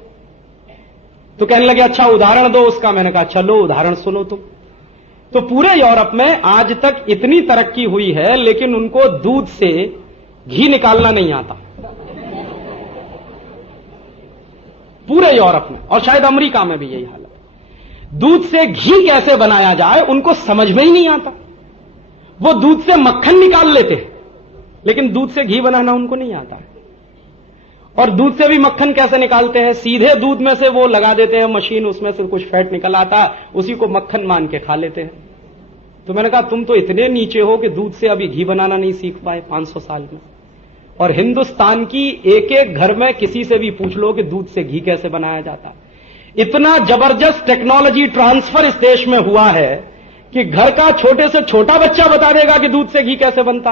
तो कहने लगे अच्छा उदाहरण दो उसका। मैंने कहा चलो उदाहरण सुनो तुम। तो पूरे यूरोप में आज तक इतनी तरक्की हुई है, लेकिन उनको दूध से घी निकालना नहीं आता, पूरे यूरोप में, और शायद अमेरिका में भी यही हालत। दूध से घी कैसे बनाया जाए उनको समझ में ही नहीं आता। वो दूध से मक्खन निकाल लेते हैं, लेकिन दूध से घी बनाना उनको नहीं आता है। और दूध से भी मक्खन कैसे निकालते हैं? सीधे दूध में से वो लगा देते हैं मशीन, उसमें से कुछ फैट निकल आता, उसी को मक्खन मान के खा लेते हैं। तो मैंने कहा तुम तो इतने नीचे हो कि दूध से अभी घी बनाना नहीं सीख पाए 500 साल में। और हिंदुस्तान की एक एक घर में किसी से भी पूछ लो कि दूध से घी कैसे बनाया जाता। इतना जबरदस्त टेक्नोलॉजी ट्रांसफर इस देश में हुआ है कि घर का छोटे से छोटा बच्चा बता देगा कि दूध से घी कैसे बनता।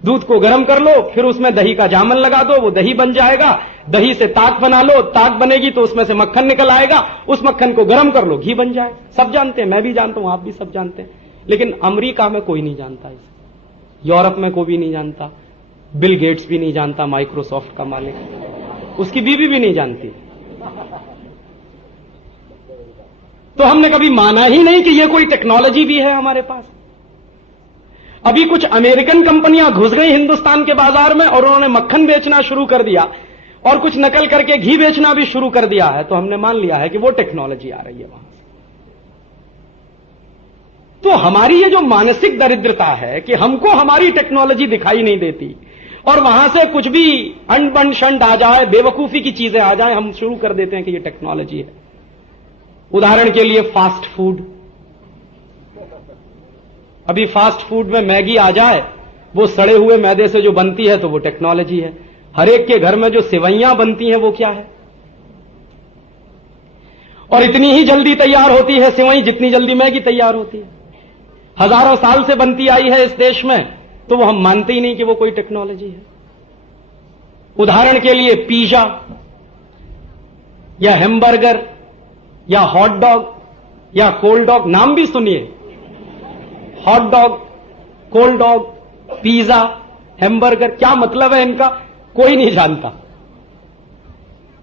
दूध को गर्म कर लो, फिर उसमें दही का जामन लगा दो, वो दही बन जाएगा। दही से ताक बना लो, ताक बनेगी तो उसमें से मक्खन निकल आएगा, उस मक्खन को गर्म कर लो, घी बन जाए। सब जानते हैं, मैं भी जानता हूं, आप भी सब जानते हैं। लेकिन अमेरिका में कोई नहीं जानता इसे, यूरोप में कोई भी नहीं जानता, बिल गेट्स भी नहीं जानता, माइक्रोसॉफ्ट का मालिक, उसकी बीवी भी नहीं जानती। तो हमने कभी माना ही नहीं कि यह कोई टेक्नोलॉजी भी है हमारे पास। अभी कुछ अमेरिकन कंपनियां घुस गई हिंदुस्तान के बाजार में और उन्होंने मक्खन बेचना शुरू कर दिया और कुछ नकल करके घी बेचना भी शुरू कर दिया है, तो हमने मान लिया है कि वो टेक्नोलॉजी आ रही है वहां से। तो हमारी ये जो मानसिक दरिद्रता है कि हमको हमारी टेक्नोलॉजी दिखाई नहीं देती और वहां से कुछ भी अंड बंड शंड आ जाए, बेवकूफी की चीजें आ जाए, हम शुरू कर देते हैं कि ये टेक्नोलॉजी है। उदाहरण के लिए फास्ट फूड, अभी फास्ट फूड में मैगी आ जाए, वो सड़े हुए मैदे से जो बनती है तो वो टेक्नोलॉजी है। हर एक के घर में जो सेवइयां बनती हैं वो क्या है? और इतनी ही जल्दी तैयार होती है सेवई जितनी जल्दी मैगी तैयार होती है। हजारों साल से बनती आई है इस देश में, तो वो हम मानते ही नहीं कि वो कोई टेक्नोलॉजी है। उदाहरण के लिए पिज्जा या हैमबर्गर या हॉट डॉग या कोल्ड डॉग, नाम भी सुनिए, hot dog, cold dog, pizza, hamburger, क्या मतलब है इनका? कोई नहीं जानता।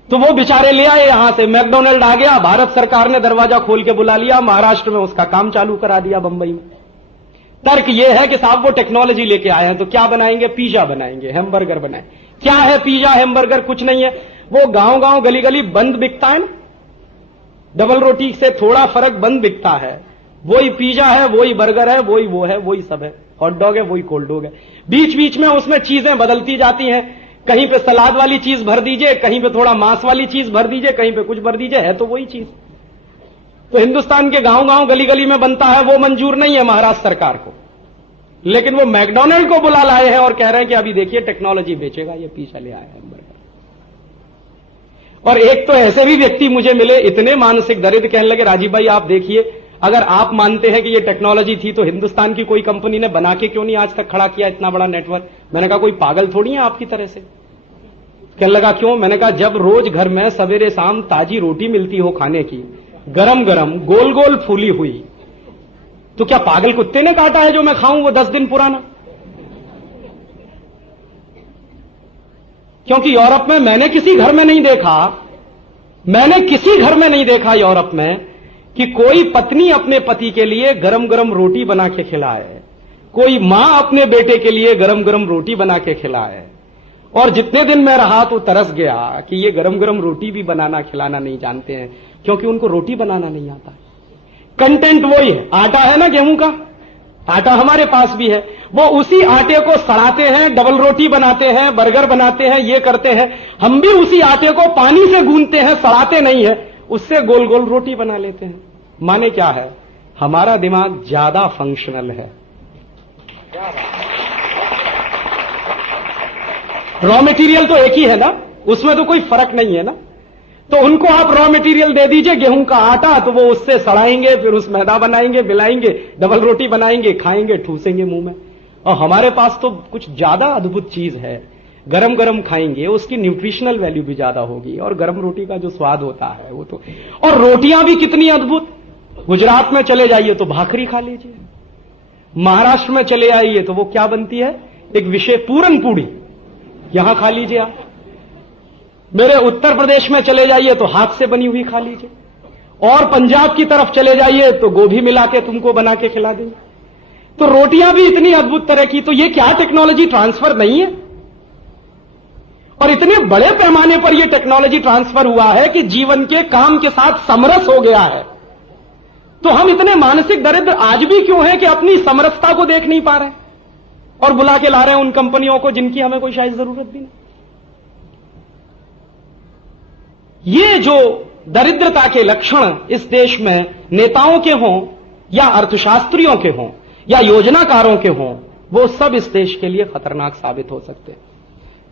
तो वो बेचारे ले आए यहां से, मैकडोनल्ड आ गया, भारत सरकार ने दरवाजा खोल के बुला लिया, महाराष्ट्र में उसका काम चालू करा दिया, बंबई में। तर्क यह है कि साहब वो टेक्नोलॉजी लेके आए हैं, तो क्या बनाएंगे? पिज्जा बनाएंगे, हैमबर्गर बनाएंगे। क्या है पिज्जा हैमबर्गर? कुछ नहीं है, वो गांव गांव गली गली बंद बिकता है ना, डबल रोटी से थोड़ा फर्क बंद बिकता है, वही पिज्जा है, वही बर्गर है, वही वो है, वही सब है, हॉट डॉग है, वही कोल्ड डॉग है। बीच बीच में उसमें चीजें बदलती जाती हैं, कहीं पे सलाद वाली चीज भर दीजिए, कहीं पे थोड़ा मांस वाली चीज भर दीजिए, कहीं पे कुछ भर दीजिए, है तो वही चीज। तो हिंदुस्तान के गांव गांव गली गली में बनता है, वो मंजूर नहीं है महाराष्ट्र सरकार को, लेकिन वो मैकडोनल्ड को बुला लाए हैं और कह रहे हैं कि अभी देखिए टेक्नोलॉजी बेचेगा, ये पिज्जा ले आया है, बर्गर। और एक तो ऐसे भी व्यक्ति मुझे मिले, इतने मानसिक दरिद्र, कहने लगे राजीव भाई आप देखिए, अगर आप मानते हैं कि ये टेक्नोलॉजी थी तो हिंदुस्तान की कोई कंपनी ने बना के क्यों नहीं आज तक खड़ा किया इतना बड़ा नेटवर्क? मैंने कहा कोई पागल थोड़ी है आपकी तरह से। कहने लगा क्यों? मैंने कहा जब रोज घर में सवेरे शाम ताजी रोटी मिलती हो खाने की, गरम गरम गोल गोल फूली हुई, तो क्या पागल कुत्ते ने काटा है जो मैं खाऊं वो 10 दिन पुराना? क्योंकि यूरोप में मैंने किसी घर में नहीं देखा यूरोप में कि कोई पत्नी अपने पति के लिए गरम गरम रोटी बना के खिलाए, कोई मां अपने बेटे के लिए गरम गरम रोटी बना के खिलाए। और जितने दिन मैं रहा तो तरस गया कि ये गरम गरम रोटी भी बनाना खिलाना नहीं जानते हैं, क्योंकि उनको रोटी बनाना नहीं आता। कंटेंट वही है, आटा है ना गेहूं का, आटा हमारे पास भी है, वो उसी आटे को सड़ाते हैं, डबल रोटी बनाते हैं, बर्गर बनाते हैं, ये करते हैं। हम भी उसी आटे को पानी से गूंथते हैं, सड़ाते नहीं है, उससे गोल गोल रोटी बना लेते हैं। माने क्या है? हमारा दिमाग ज्यादा फंक्शनल है। रॉ मटेरियल तो एक ही है ना, उसमें तो कोई फर्क नहीं है ना। तो उनको आप रॉ मटेरियल दे दीजिए गेहूं का आटा, तो वो उससे सड़ाएंगे, फिर उस मैदा बनाएंगे, मिलाएंगे, डबल रोटी बनाएंगे, खाएंगे, ठूसेंगे मुंह में। और हमारे पास तो कुछ ज्यादा अद्भुत चीज है, गरम गरम खाएंगे, उसकी न्यूट्रिशनल वैल्यू भी ज्यादा होगी, और गरम रोटी का जो स्वाद होता है वो तो, और रोटियां भी कितनी अद्भुत। गुजरात में चले जाइए तो भाकरी खा लीजिए, महाराष्ट्र में चले आइए तो वो क्या बनती है, एक विशेष पूरन पूड़ी, यहां खा लीजिए आप। मेरे उत्तर प्रदेश में चले जाइए तो हाथ से बनी हुई खा लीजिए, और पंजाब की तरफ चले जाइए तो गोभी मिला के तुमको बना के खिला देंगे। तो रोटियां भी इतनी अद्भुत तरह की, तो ये क्या टेक्नोलॉजी ट्रांसफर नहीं है? और इतने बड़े पैमाने पर यह टेक्नोलॉजी ट्रांसफर हुआ है कि जीवन के काम के साथ समरस हो गया है। तो हम इतने मानसिक दरिद्र आज भी क्यों हैं कि अपनी समरसता को देख नहीं पा रहे और बुला के ला रहे हैं उन कंपनियों को जिनकी हमें कोई शायद जरूरत भी नहीं। ये जो दरिद्रता के लक्षण इस देश में नेताओं के हों या अर्थशास्त्रियों के हों या योजनाकारों के हों, वो सब इस देश के लिए खतरनाक साबित हो सकते हैं।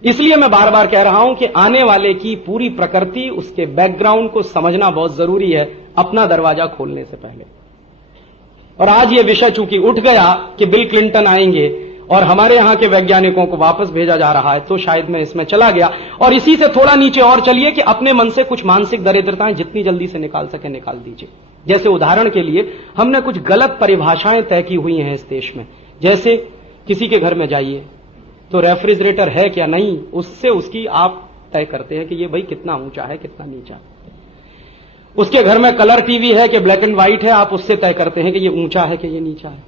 इसलिए मैं बार बार कह रहा हूं कि आने वाले की पूरी प्रकृति, उसके बैकग्राउंड को समझना बहुत जरूरी है अपना दरवाजा खोलने से पहले। और आज ये विषय चूंकि उठ गया कि बिल क्लिंटन आएंगे और हमारे यहां के वैज्ञानिकों को वापस भेजा जा रहा है, तो शायद मैं इसमें चला गया। और इसी से थोड़ा नीचे और चलिए कि अपने मन से कुछ मानसिक दरिद्रताएं जितनी जल्दी से निकाल सके निकाल दीजिए। जैसे उदाहरण के लिए हमने कुछ गलत परिभाषाएं तय की हुई हैं इस देश में। जैसे किसी के घर में जाइए तो रेफ्रिजरेटर है क्या नहीं, उससे उसकी आप तय करते हैं कि ये भाई कितना ऊंचा है कितना नीचा। उसके घर में कलर टीवी है कि ब्लैक एंड व्हाइट है, आप उससे तय करते हैं कि ये ऊंचा है कि ये नीचा है।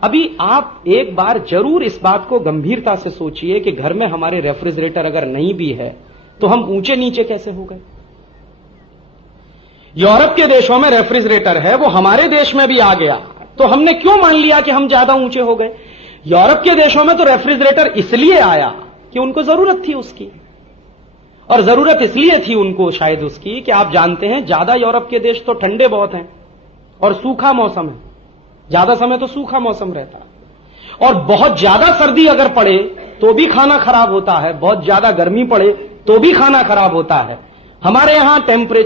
अभी आप एक बार जरूर इस बात को गंभीरता से सोचिए कि घर में हमारे रेफ्रिजरेटर अगर नहीं भी है तो हम ऊंचे नीचे कैसे हो गए। यूरोप के देशों में रेफ्रिजरेटर है, वो हमारे देश में भी आ गया, तो हमने क्यों मान लिया कि हम ज्यादा ऊंचे हो गए। यूरोप के देशों में तो रेफ्रिजरेटर इसलिए आया कि उनको जरूरत थी उसकी, और जरूरत इसलिए थी उनको शायद उसकी कि आप जानते हैं ज्यादा यूरोप के देश तो ठंडे बहुत हैं और सूखा मौसम है, ज्यादा समय तो सूखा मौसम रहता है। और बहुत ज्यादा सर्दी अगर पड़े तो भी खाना खराब होता है, बहुत ज्यादा गर्मी पड़े तो भी खाना खराब होता है। हमारे यहां टेम्परेचर